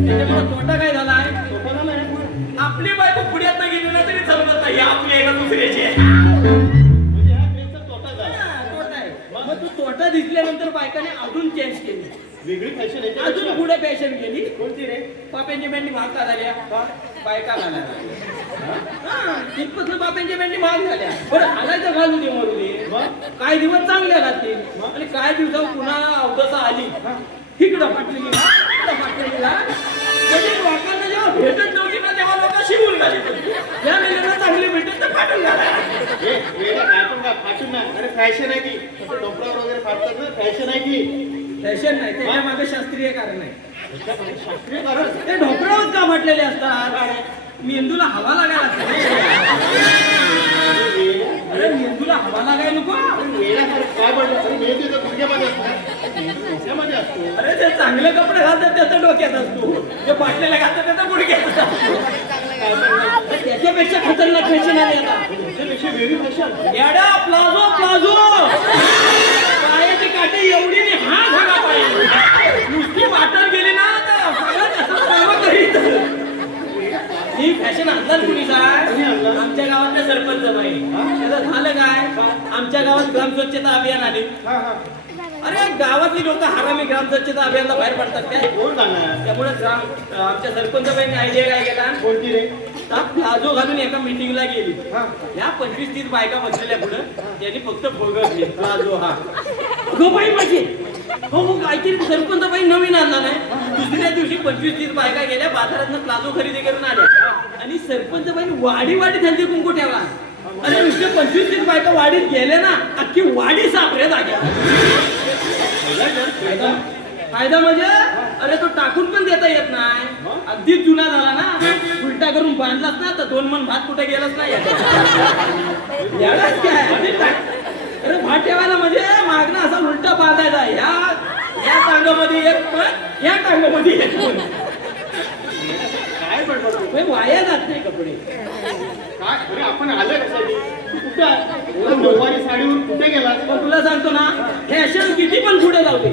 त्याच्यामुळे तोटा काय झालाय? सोपा झाला आहे. आपली बायको पुढ्यात न गेली ना तरी समजत नाही आपली आहे का दुसऱ्याची आहे. म्हणजे हा ड्रेसचा तोटा झाला. हा, तोटा आहे. मग तो तोटा दिसल्यानंतर बायकाने अजून चेंज केली, वेगळी फॅशन आहे. अजून पुढे फॅशन केली. कोणती रे? पाप्यांची बँडी महाग का झाल्या? बायका घालायला. हा, तिथपासून बाप्यांची बँडी महाग झाल्या. बरं घालायचं घालू दे मरू दे. मग? काही दिवस चांगल्या घालतील आणि काही दिवसावर पुन्हा अवदसा आली, इकडं फाटलेली ना, इकडं फाटलेली ना. म्हणजे लोकांना जेव्हा भेटत नव्हती ना तेव्हा लोक शिवून घालत. या मेल्याला चांगली भेटत तर फाटून घालायला. हे वेगळं काय पण काय फाटून ना. अरे फॅशन आहे ती. असं डोपरावर वगैरे फाटतात ना, फॅशन आहे ती. फॅशन नाही, त्याच्या मागे शास्त्रीय कारण आहे. शास्त्रीय कारण. ते ढोकळावर का म्हटलेले असतात? मेंदूला हवा लागायला लागते. अरे मेंदूला हवा लागाय नको. काय म्हणतो? अरे मेहंदी तर गुडघ्यामध्ये असतात. पैशामध्ये असतो. अरे ते चांगले कपडे घालतात त्याचा डोक्यात असतो, जे फाटलेले घालतात त्याचा गुडघ्यात असतो. त्याच्यापेक्षा खतरनाक फॅशन आली आता. त्याच्यापेक्षा वेगळी फॅशन. येडा प्लाझो प्लाझो, पायाची काठी एवढी नाही, हा झाला पाहिजे. नुसती वाटत गेली ना तर सगळं सर्व करीत. ही फॅशन आणतात कुणी काय? आमच्या गावातल्या सरपंच स्वच्छता अभियान आले. हा हा अरे गावातली लोक हरामी ग्राम स्वच्छता अभियानला बाहेर पडतात काय. कोण जाणार त्यामुळे आमच्या सरपंचबाईंनी आयडिया काय केला, कोणती रे प्लाझो घालून एका मिटिंगला गेली. हा या 25-30 बायका बसलेल्या पुढं त्यांनी फक्त बोगसली प्लाझो हा. अगं बाई माझी हो हो काहीतरी सरपंचबाई नवीन आणला नाही. दुसऱ्या दिवशी 25-30 बायका गेल्या बाजारातनं प्लाझो खरेदी करून आल्या आणि सरपंचबाईंनी वाडी त्यांची कुंकू ठेवला. अरे नुसते 25-30 बायका वाडीत गेल्या ना, अख्खी वाडी सापऱ्या जाग्या. फायदा म्हणजे अरे तो टाकून पण देता येत नाही. अगदीच जुना झाला ना, उलटा करून बांधलाच ना तर 2 मन भात कुठे गेलाच नाही. यालाच काय अरे भात ठेवायला म्हणजे मागणं असा उलटा बांधायचा. या टांगामध्ये एक पण या टांगामध्ये एक पण. काय बडबड वाया जात नाही कपडे. काय अरे आपण आलं कशासाठी कुठं नऊवारी साडीवर कुठे गेला पण तुला सांगतो ना, फॅशन किती पण पुढे जाऊ दे,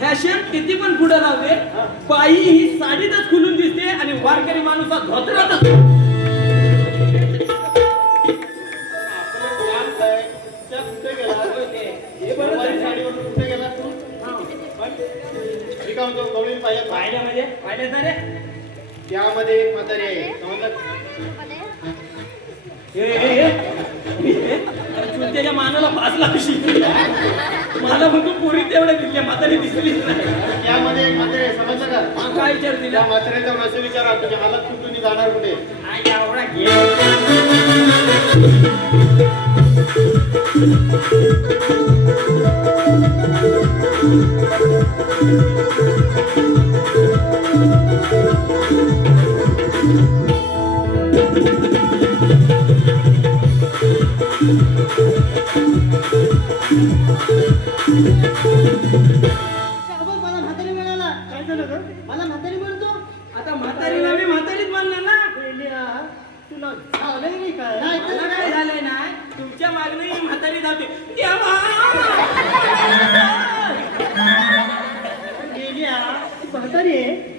फॅशन किती पण पुढे जाऊ दे, बाई ही साडीतच खुलून दिसते आणि वारकरी माणूस हा धोतरातच. कुठे गेला हे बरोबर साडीवर कुठे गेला तू ठीक आहे गवळीन पाहिजे पाहिलं म्हणजे पाहिलं ना रे. त्यामध्ये एक म्हातारी आहे समजलं त्याच्या मानाला भासला कशी मला म्हणतो पोरी तेवढ्या दिसल्या म्हातारी दिसलीच नाही. त्यामध्ये एक म्हातारी आहे समजलं का हा, काय विचार त्या दिला म्हातारीचा असं विचारा तुझ्या हालत कुठून जाणार कुठे एवढा घे. शाबास, मला म्हातारी मिळाला. काय झालं ग मला म्हातारी मिळतो. आता म्हातारीला मी म्हातारीच मानणार ना. बेलिया, तुला झालंय नाही काय? नाही तर मला काय काय? झालंय नाही, तुमच्या मागणी ही म्हातारी जाते. देवा! बेलिया, तू म्हातारी आहे.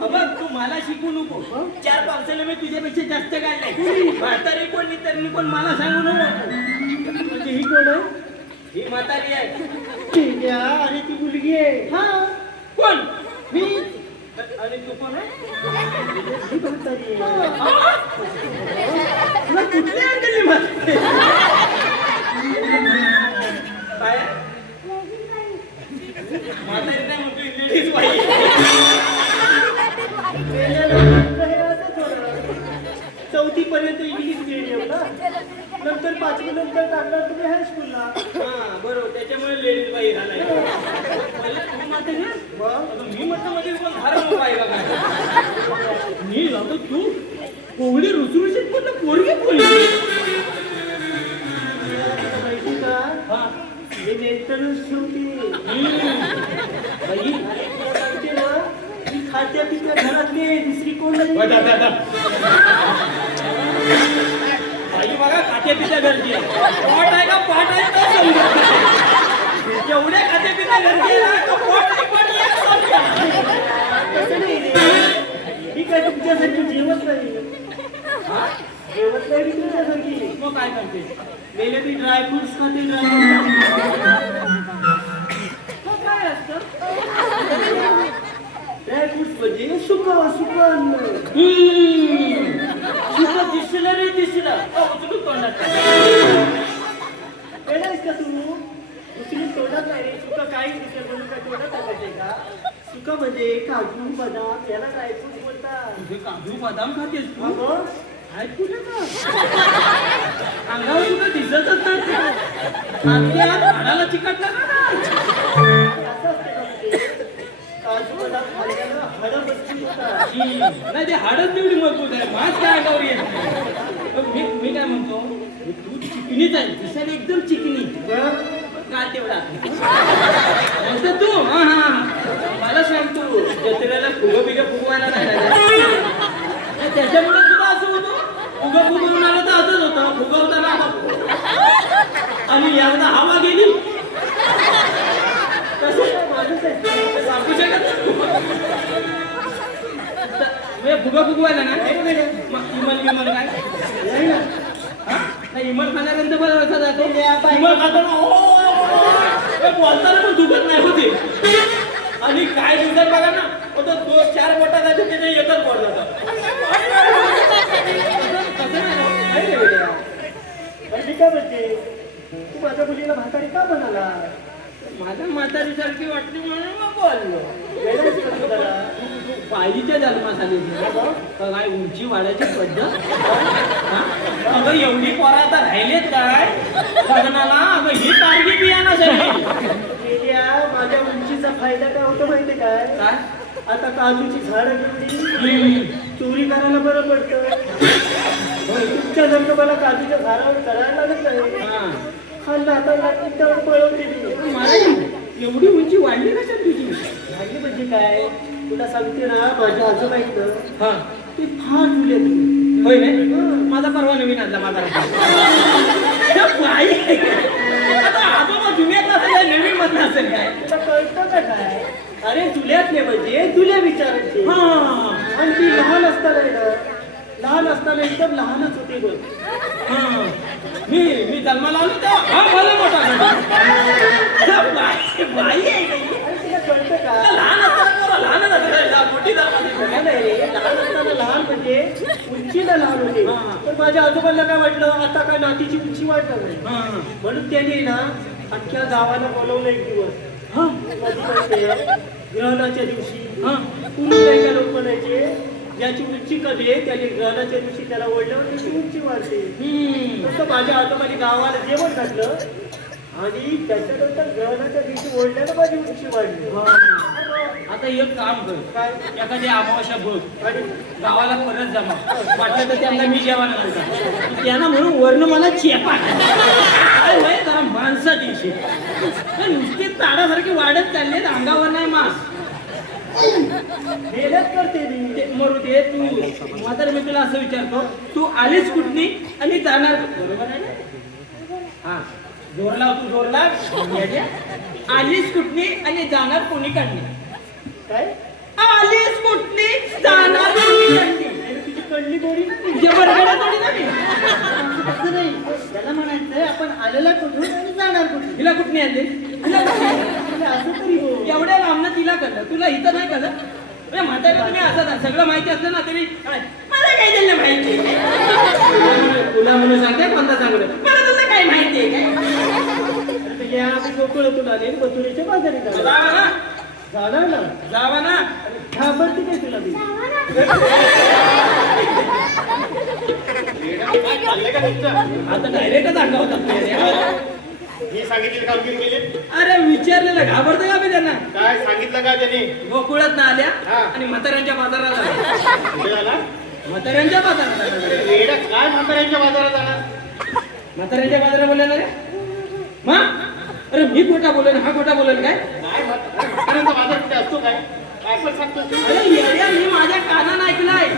बघ तू मला शिकू नको. 4 पावसाला मी तुझ्यापेक्षा जास्त काढलाय. म्हातारी कोण नाही तर कोण मला सांगू नको. म्हणजे ही कोण आहे? ही म्हातारी आहे. बेलिया, अरे ती मुलगी आहे. हा, कोण? मी आणि तू कोण आहे? ही म्हातारी आहे. आ? तुला कुठली आणली म्हातारी? काय आहे? म्हातारी नाही म्हणतो लेडीज बाई. चौथी पर्यंत इंग्लिश मिडियम ना, नंतर 5वी नंतर टाकणार तुम्ही हायस्कूलला. हा बरोबर, त्याच्यामुळे लेडीज बाई झालाय. पहिला तू म्हातारी ना? आता मी म्हटलं म्हणजे कोण धारण बाई का काय? मी जातो तू कोवळी रुसरुशीत पण पोरगी बोलली. माहिती का, हा. हे मेंटलच ठेवते. बाई सांगते ना, मी खात्या पित्या घरातली दुसरी कोण नाही. बाई बघा खात्या पित्या गरजे पोट आहे का पाठ आहे का समजा. जेवढ्या खात्या पित्या गरजे का पोट आहे पण एक समजा. तसं नाही रे. मी काय तुमच्यासारखी जेवत नाही. हा? जेवत नाही मी तुमच्यासारखी. मग काय करते? मेले ती ड्रायफ्रुट्स खाते. ड्रायफ्रुट्स काय असतं? म्हणजे सुका सुका अन्न. तुझं दिसलं रे दिसलं उचलून तोंडात टाक. वेडायस का तू? दुसरी तोंडात नाही रे. सुका काही दिसेल म्हणून काय तोंडात टाकायचंय का? सुका म्हणजे काजू बदाम याला ड्रायफ्रुट्स बोलतात. तुझे काजू बदाम खातेस तू? मग आहेत कुठे का? अंगावर कुठं दिसतच नाही. आतल्या आत हाडाला चिकटला का? असं असते का म्हणजे? काजू बदाम खाल्ल्यानं हाडं मजबूत होतात. नाही ते हाडच तेवढी मजबूत आहे. मास काय अंगावर येत नाही. मी काय म्हणतो, तू चिकनीच आहे, दिसायला एकदम चिकनी. मग काल तेवढा नंतर तू हा हा मला सांग, तू जत्रेला फुगं बिगं फुगवायला नाही राहिला. त्याच्यामुळे तुला असं होतं. फुगं फुगवून आलं तर असंच होतं. फुगवताना आणि एकदा हवा गेली कसं माझंच आहे. सांगू शकत नाही. फुगा फुगवायला ना इमल विमल काय नाही ना. नाही इमल खाण्यानंतर बरं असं जातो. इमल खातो ना, ओ बोलताना पण दुखत नाही होते आणि काय दिवसात बघा ना तो 4 बोटात आहे त्याचे एकच बोट जातात कसं नाही होत. काय रे बेटा? पण मी काय म्हणते, तू माझ्या मुलीला म्हातारी का म्हणाला? माझ्या म्हातारीसारखी वाटली म्हणून मग बोललो. वेडाच का तू जरा? बाईच्या जन्मात आली काय उंची वाढायची पद्धत हा? अगं एवढी पोरं आता राहिलेत काय लग्नाला? अगं ही टार्गी बियाणा सगळी गेल्या माझ्या उंचीचा फायदा काय होतो माहिती काय? काय आता काजूची झाडं घेतली चोरी करायला बरं पडतं. तुमच्या जर मला काजूच्या झाडावर चढायला लागत नाही, हा. खाल्लं हाताला तर पळवते मी. मला एवढी उंची वाढली कशा तुझी? झाली म्हणजे काय, तुला सांगते ना, माझ्या आजोबा इथं हा ते फार जुले होय नाही माझा परवा नवीन आणला माझा बाई आता आजोबा जुन्यातला असेल नवीन मधला असेल काय तुला कळतं का काय? अरे जुल्यातले म्हणजे जुल्या विचारांचे. हा आणि ती लहान असताना आहे ना, लहान असताना एकदम लहानच होती बघ. हा. मी जन्माला आलो तेव्हा हा मला मोठा झाला. बाई आहे का ही? आणि तुला कळतं का? लहान असताना पोरं लहानच असतात. मोठी लहान आहे, लहान असताना लहान म्हणजे उंचीला लहान होते. हा. पण माझ्या आजोबांना काय वाटलं, आता काय नातीची उंची वाढणार नाही, म्हणून त्यांनी ना अख्ख्या गावाला बोलवलं एक दिवस. कधी माहितीये? ग्रहणाच्या दिवशी पूर्वी काही काय लोक म्हणायचे, ज्याची उंची कमी आहे त्याने ग्रहणाच्या दिवशी त्याला ओढल्यावर त्याची उंची वाढते. तसं माझ्या आजोबांनी गावाला जेवण घातलं आणि त्याच्यानंतर ग्रहणाच्या दिवशी ओढल्यानं माझी उंची वाढली. आता एक काम कर काय? एखादी अमावस्या बघ आणि गावाला परत जमा वाटलं तर त्यांना मी जेवण घालतो त्यांना म्हणून वर्ण मला चेपा काय होय जरा माणसा दिवशी नुसती ताडासारखी वाढत चालले अंगावर नाही मास मेहनत करते मी. ते मरू दे तू म्हातार मी तुला असं विचारतो तू आलीस कुठली आणि जाणार बरोबर आहे ना हा जोर लाव तू जोर लाव येड्या. आलीस कुठली आणि जाणार कोणी काढली काय? आलीस कुठली जाणार कोणी काढली आणि तुझी कळली गोडी जबरगडा थोडी नाही असं नाही, त्याला म्हणायचंय आपण आलेला कुठून आणि जाणार कुठून. तिला कुठली आणली तिला कुठली आणली? म्हणजे असं तरी हो. एवढ्या लांबनं तिला कळलं तुला इथं नाही कळलं म्हणजे म्हातारा तुम्ही असं सगळं माहिती असलं ना तरी काय, मला काय दिलं माहिती तुला म्हणून सांगते कोणता सांगलं मला तुला काय माहिती आहे काय या आम्ही गोकुळातून आले मथुरेच्या बाजारी जाणार. जावा ना जाणार ना, जावा ना घाबरते काय तुला मी? आता डायरेक्टच अंगावतात मी सांगितलेली कामगिरी केली. अरे विचारलेलं घाबरतं का मी त्यांना काय सांगितलं का त्यांनी? गोकुळात ना आल्या हा. आणि म्हाताऱ्यांच्या बाजारात आल्या कुठे झाला? म्हाताऱ्यांच्या बाजारात आल्या. रेडा काय म्हाताऱ्यांच्या बाजारात जाणार? म्हाताऱ्यांच्या बाजारात बोलले ना रे मग अरे मी खोटा बोलेन हा खोटा बोलेन काय काय म्हाताऱ्यांचा बाजार कुठे असतो काय? काय पण सांगतो तू? अरे येड्या, मी माझ्या कानानं ऐकलंय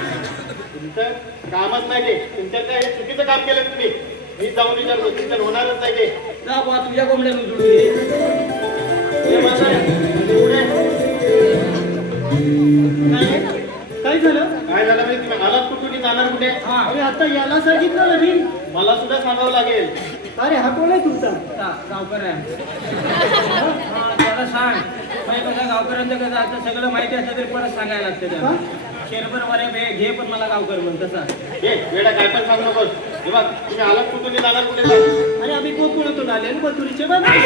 तुमचं कामच नाही ते. तुमच्यात काय हे चुकीचं काम केलं तुम्ही. मी जाऊन विचारतो तुमच्यात होणारच नाही ते. जा बुवा तुझ्या कोंबड्यानं जुडू ये. हे म्हातारे, एवढे काय झालं? काय झालं म्हणजे तुम्ही आलात कुठून जाणार कुठे? हा अरे आता याला सांगितलं ना मी. मला सुद्धा सांगावं लागेल. अरे हा कोण आहे तुमचा? गावकर आहे हा, त्याला सांग म्हणजे कसं गावकऱ्यांचं कसं असतं सगळं माहिती असतं तरी परत सांगायला लागतं हा? त्याला शेरभर वरे घे पण मला गावकर म्हण तसा हे वेडा काय पण सांगू नकोस. हे बघ तुम्ही आलात कुठून जाणार कुठे जा. अरे आम्ही गोकुळातून आले आणि मथुरेच्या बाजारी.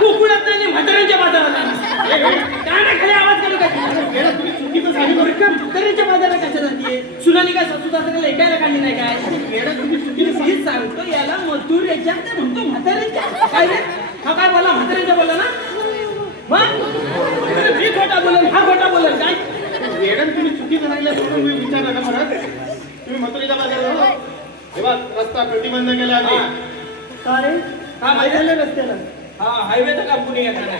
गोकुळात नाही म्हाताऱ्यांच्या बाजारात खाली आवाज करू का वेडा तुम्ही चुकीचं सांगितलं. म्हाताऱ्यांच्या बाजारात कशा जातीये सुनाली काय सासू सासऱ्याला ऐकायला काढली नाही काय वेडा तुम्ही चुकीचं मी सांगतो याला मथुरेच्या ते म्हणतो म्हाताऱ्यांच्या काय रे हा काय बोला म्हाताऱ्यांच्या बोला ना मग मी खोटा बोलेन हा खोटा बोलेन काय वेडन तुम्ही चुकीचं सांगितलं म्हणून मी विचारलं ना परत. तुम्ही मथुरेच्या बाजारात आहात. हे बघ रस्ता प्रतिबंध केला आम्ही. का रे? हा, काय झालं रस्त्याला? हा हायवेचं काम कुणी घेतलं नाही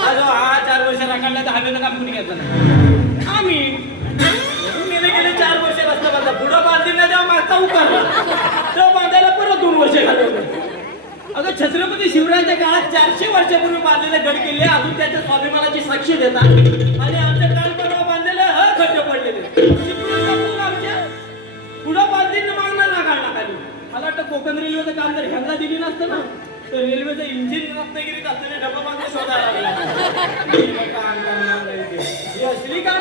हा जो हा 4 वर्ष राखडला तर हायवेचं काम कुणी घेतलं नाही आम्ही गेले 4 वर्ष रस्ता बांधला पुढं बांधलेला जेव्हा मागचा उकारला तेव्हा बांधायला परत 2 वर्ष घालवलं अगं छत्रपती शिवरायांच्या काळात 400 वर्षापूर्वी बांधलेले गड किल्ले अजून त्याच्या स्वाभिमानाची साक्षी देतात आणि आमच्या काल परवा बांधलेले खड्डे पडलेले आमच्या पुढं बांधली मागणार ना काढला खाली मला वाटतं कोकण रेल्वेचं काम जर ह्यांना दिली नसतं ना तर रेल्वेचं इंजिन रत्नागिरीत असलेले डबा मागं शोधायला लागला. काम करणार नाही ते. ही असली का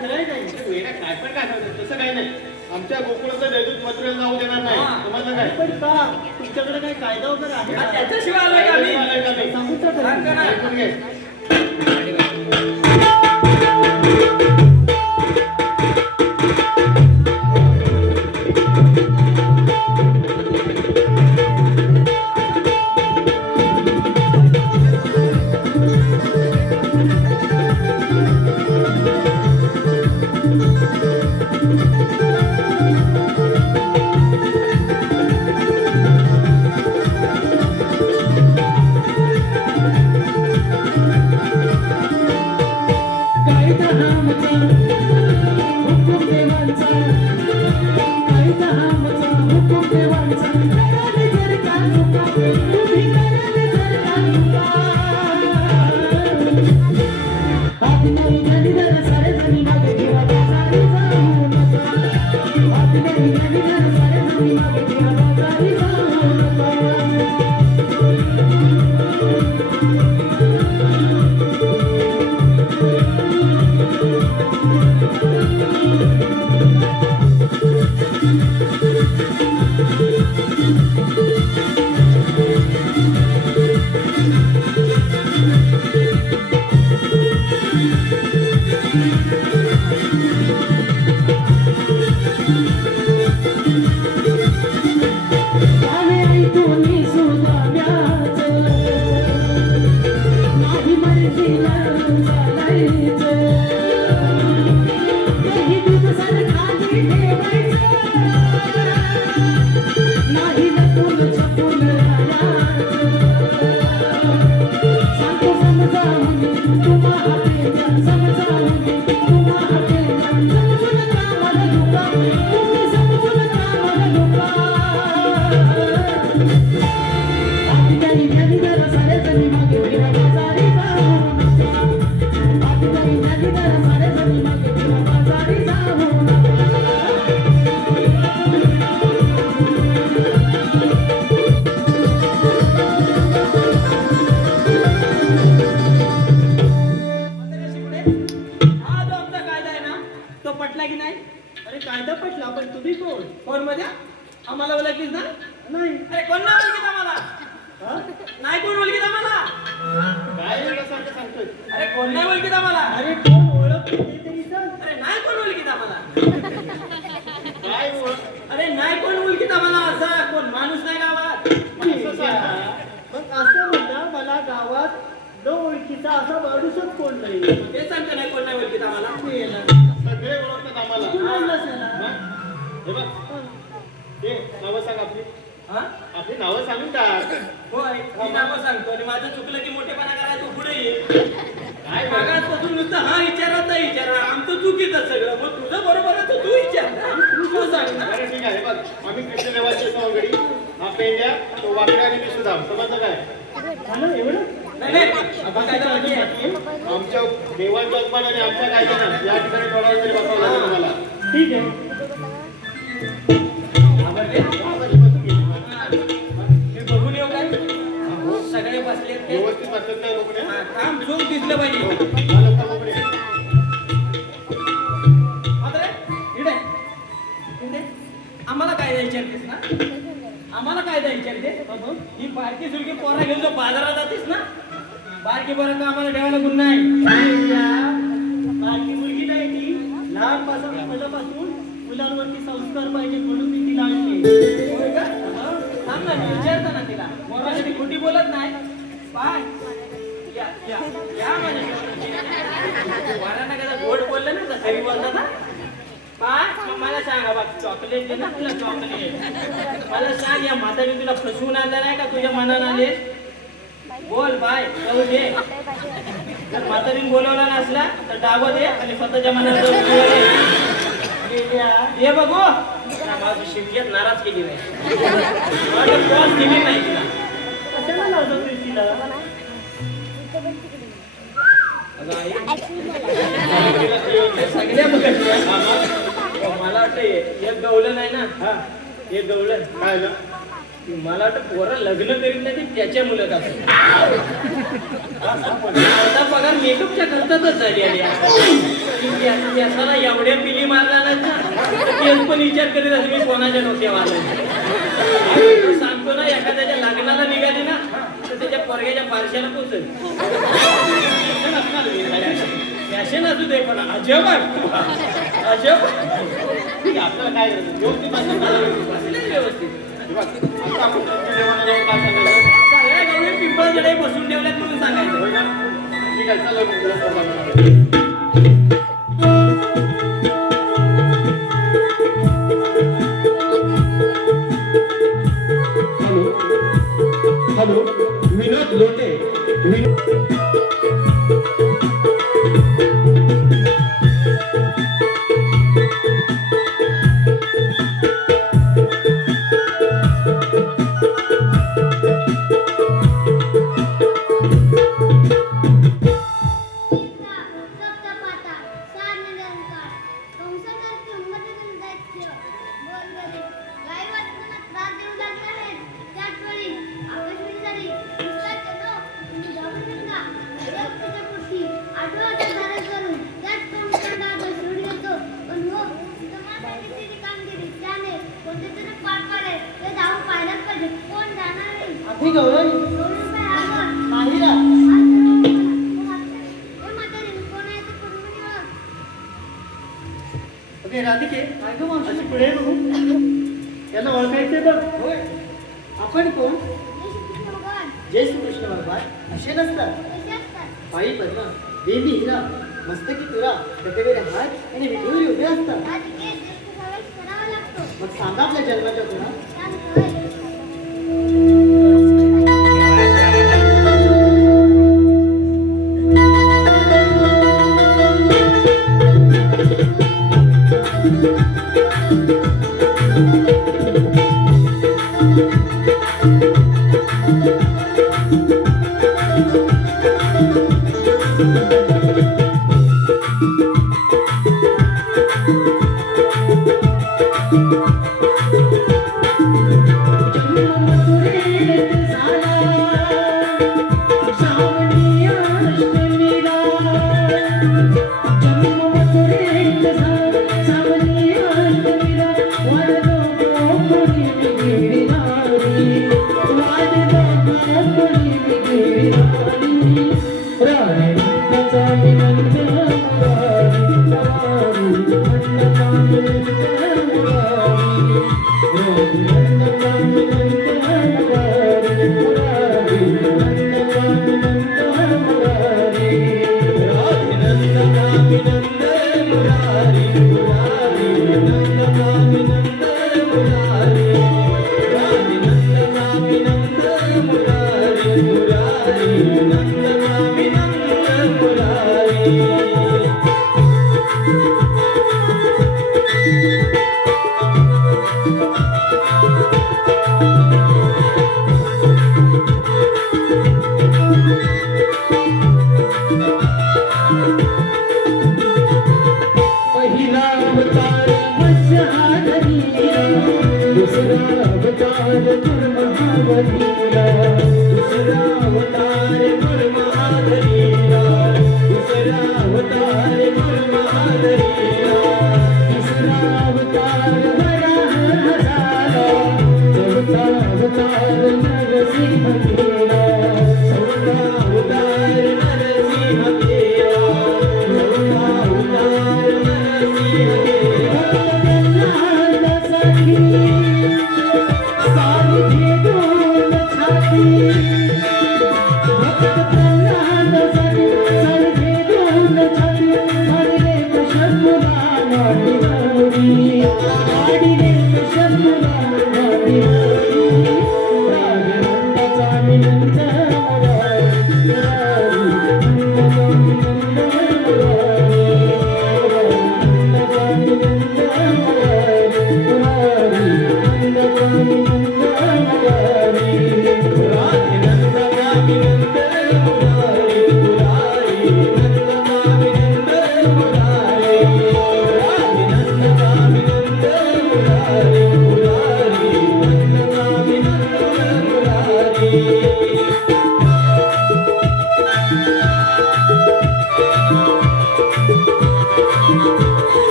खरंय नाही वेड्या काय पण काय सांगतात, तसं काही नाही. आमच्या गोकुळाचं देदूत मथुरेला जाऊ देणार नाही. हा. समजलं काय? पण का तुमच्याकडे काही कायदा वगैरे आहे हा, का? त्याच्याशिवाय आलोय का मी? आलंय का नाही? सांगू तर सांग का खरं. ना? ऐकून घे. हा जो आमचा कायदा आहे ना तो पटला की नाही? अरे कायदा पटला पण तुम्ही कोण? कोण मध्ये आम्हाला ओळखलीस ना? नाही अरे कोण नाही ओळखीत आम्हाला? हा? नाही कोण ओळखीत आम्हाला? काय वेड्यासारखं सांगतोय? अरे कोण नाही ओळखीत आम्हाला? अरे कोण ओळख तरी सांग. अरे नाही कोण ओळखीत आम्हाला? काय ओळख? अरे नाही कोण ओळखीत आम्हाला असा कोण माणूस नाही गावात? असं सांग. मग असं म्हणा मला गावात न ओळखीचा असा माणूसच कोण नाही. ते सांगतो नाही कोण नाही ओळखीत आम्हाला? सगळे ओळखतात आम्हाला. तू म्हणलास ना. मग? हे बघ, ते नावं सांग आपली. हा? आपली नावं सांगून टाक. होय मी नावं सांगतो आणि माझं चुकलं की मोठेपणा करायला तू पुढे ये. काय बघ? मागासपासून नुसतं हा विचारात नाही विचारा आमचं चुकीचं सगळं मग तुझं बरोबर आहे तर तू विचार तू सांग ना. बरं ठीक आहे, हे बघ आम्ही कृष्णदेवाची सवंगडी, हा पेंड्या, तो वाकड्या आणि मी सुद्धा. समजलं काय? झालं एवढं? नाही नाही आता काय बाकी आहे? आमच्या देवांच्या जगमान आणि आमच्या कायद्यानं या ठिकाणी थोडा वेळ तरी बसावं लागेल तुम्हाला. ठीक आहे. आवडले? मी बघून येऊ काय सगळे बसले व्यवस्थित वाटतात काय लोकने? काम चोख दिसलं पाहिजे झालं का लोकने? आता रे, इकडे. इकडे. आम्हाला काय विचारतेस ना आम्हाला काय विचारते ही बारकी सुरकी पोरा घेऊन जो बाजारात जातेस ना बारकी पोरा का आम्हाला ठेवायला गुण नाही बारकी मुलगी नाही ती लहानपासून मुलांवरती संस्कार पाहिजे म्हणून मी तिला आणली. होय का? सांग ना मी विचारतो ना तिला पोरासाठी खोटी बोलत नाही पाय या माझ्या वाराना कदा गोड बोललं ना तर खरी बोलतात ना पाय मग मला सांगा बघ चॉकलेट दे ना तुला चॉकलेट मला सांग या म्हातारी तुला फसवून आणलं नाही का तुझ्या मनानं आले बोल बाय जाऊ दे जर म्हातारीने बोलवला नसला तर डाबा दे आणि स्वतःच्या मनाला जाऊन पिवळा दे. ये बघू माझी शिमक्यात नाराज केली नाही क्रॉस दिली नाही तिला कशाला लावतो तिला? अगं आई, सगळ्या बघितल्या. मला वाटतं एक गवलं नाही ना हा, एक गवलं काय झालं? मला वाटतं पोरं लग्न करीत नाही ते त्याच्या मुलं असेल. अर्धा पगार मेकअपच्या खर्चातच झाली आली त्याला एवढ्या पिली मारला ना तेच पण विचार करीत असे मी कोणाच्या डोक्यावर आलो. सांगतो ना एखाद्याच्या लग्नाला निघाली ना तर त्याच्या पोरग्याच्या पारशाला पोचल. फॅशन असू दे पण अजब अजब आपल्याला काय करायचं? व्यवस्थित बसले व्यवस्थित. आता आपण जेवण काय सांगायचं? सगळ्या गवळी पिंपळकडे बसून ठेवल्यात म्हणून सांगायचं. होय ना? ठीक आहे, चला मग जरा स्वयंपाक करूया. हॅलो, विनोद लोटे. सप्तपाता सार निरंकार कंसासारखे उन्मत्तेतून दैत्य बोल बरे गाई वाचताना त्रास देऊ लागले आहेत. त्याच वेळी आकाशवाणी झाली पुस्तकाचे नाव तुम्ही घाबरू नका. देवतेच्या पोटी आठवड्यात धारण करून त्याच कंसाला घसरून येतो. पण हो समाजाची ती कामगिरी त्याने कोणते तरी पाठ पाडे ते जाऊन पाहायलाच पाहिजे. कोण जाणार नाही. अभि गौरव गौरव काय आलं? माहिरा अगे राधिके काय गं मावशी? अशी पुढे बघू. याला ओळखायचंय बघ. होय आपण कोण? जय श्री कृष्ण भगवान असे नसतात. पायी पद्मा बेबी हिरा मस्तकी तुरा डोकेवर हात आणि विठुरी उभे असतात. मग सांगा आपल्या जन्माच्या गुणा.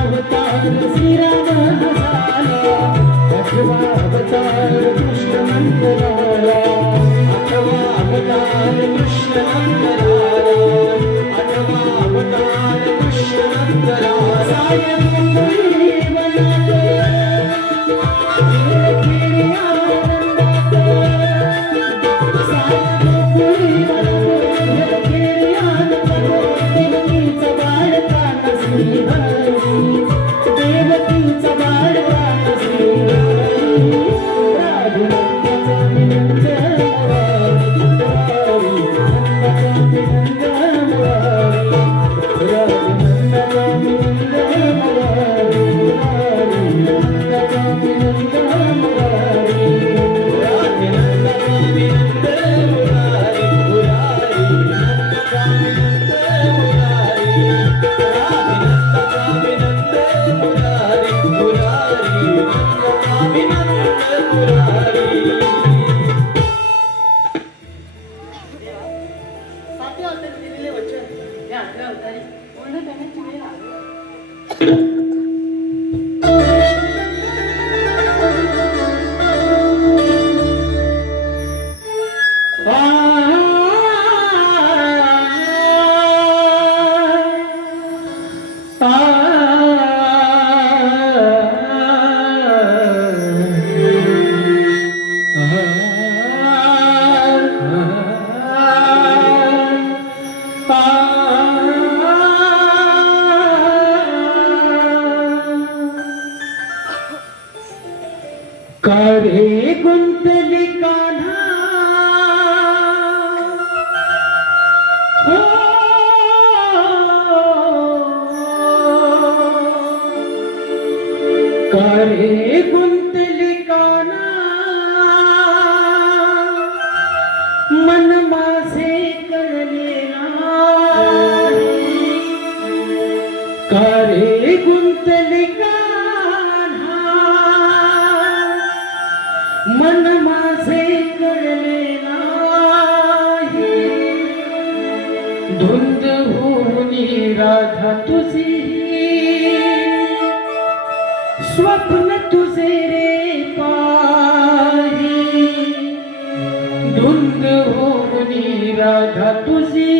अवतार श्रीराम झाला, 8वा अवतार कृष्ण नंदलाला, 8वा अवतार कृष्ण नंदलाला, 8वा अवतार कृष्ण नंदलाला. सायं मुंबई वनात खेळी आनंदात, सायं मुंबई वनात खेळी आनंदात, देवकीचा बाळकाला श्रीहरी, देवकीचा बाळकाला श्रीहरी, राघुनंदाचा विनंद मुरारी, राघुनंदाचा विनंद मुरारी, राघुनंदाचा विनंद मुरारी, राघुनंदाचा विनंद मुरारी, राघुनंदाचा विनंद मुरारी, मुरारी नंदाचा विनंद मुरारी, राघुनंदाचा विनंद मुरारी, मुरारी नंदाचा विनंद मुरारी. 7व्या अवतारी दिलेले वचन या 8व्या अवतारी पूर्ण करण्याची वेळ आली. कारे गुंतली कान्हा, हो कारे गुंतली कान्हा, मन माझे कळले नाही, कारे गुंतली कान्हा, मन माझे कळले नाही, धुंद होऊनी राधा तुझी, स्वप्न तुझे रे पाही, धुंद होऊनी राधा तुझी,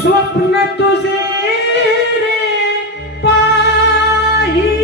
स्वप्न तुझे रे पाही.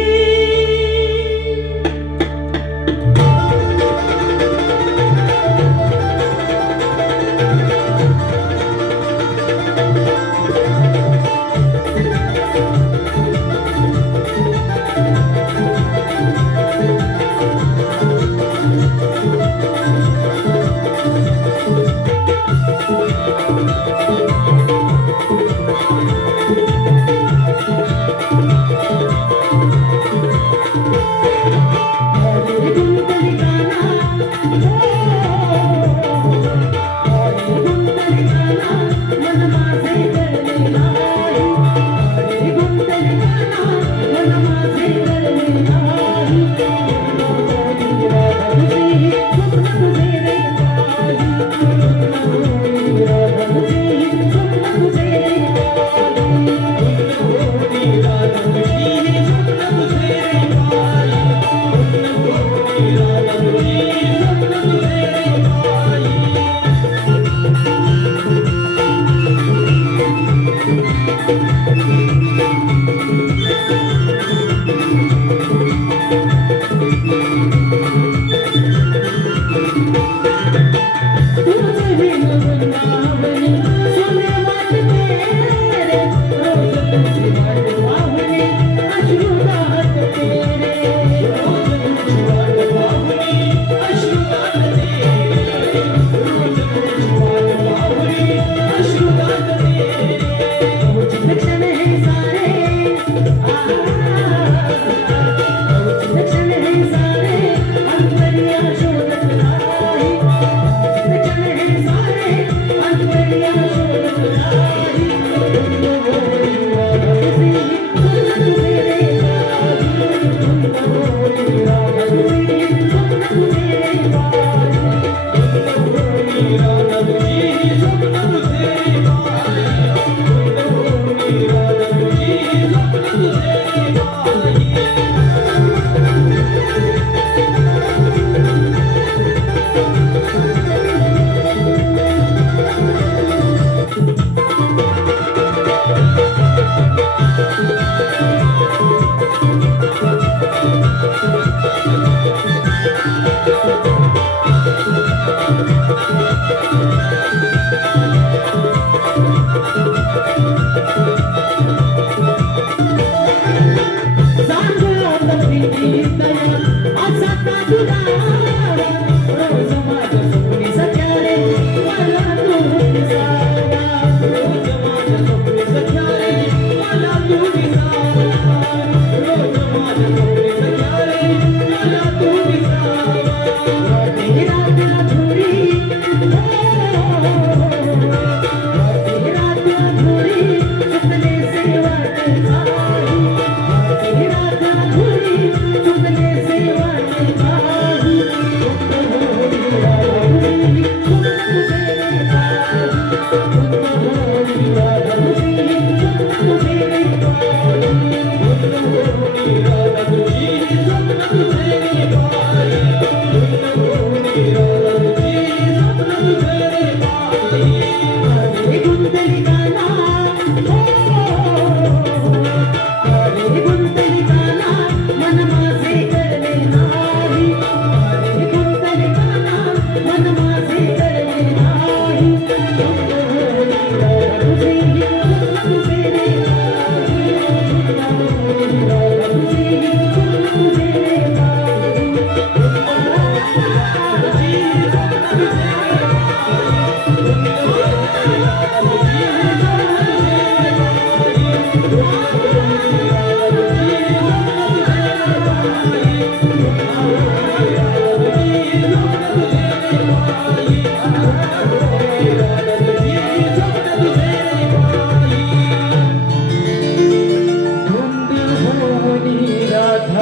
Thank you.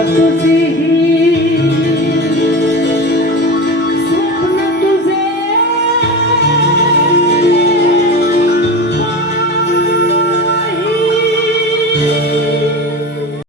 तुझी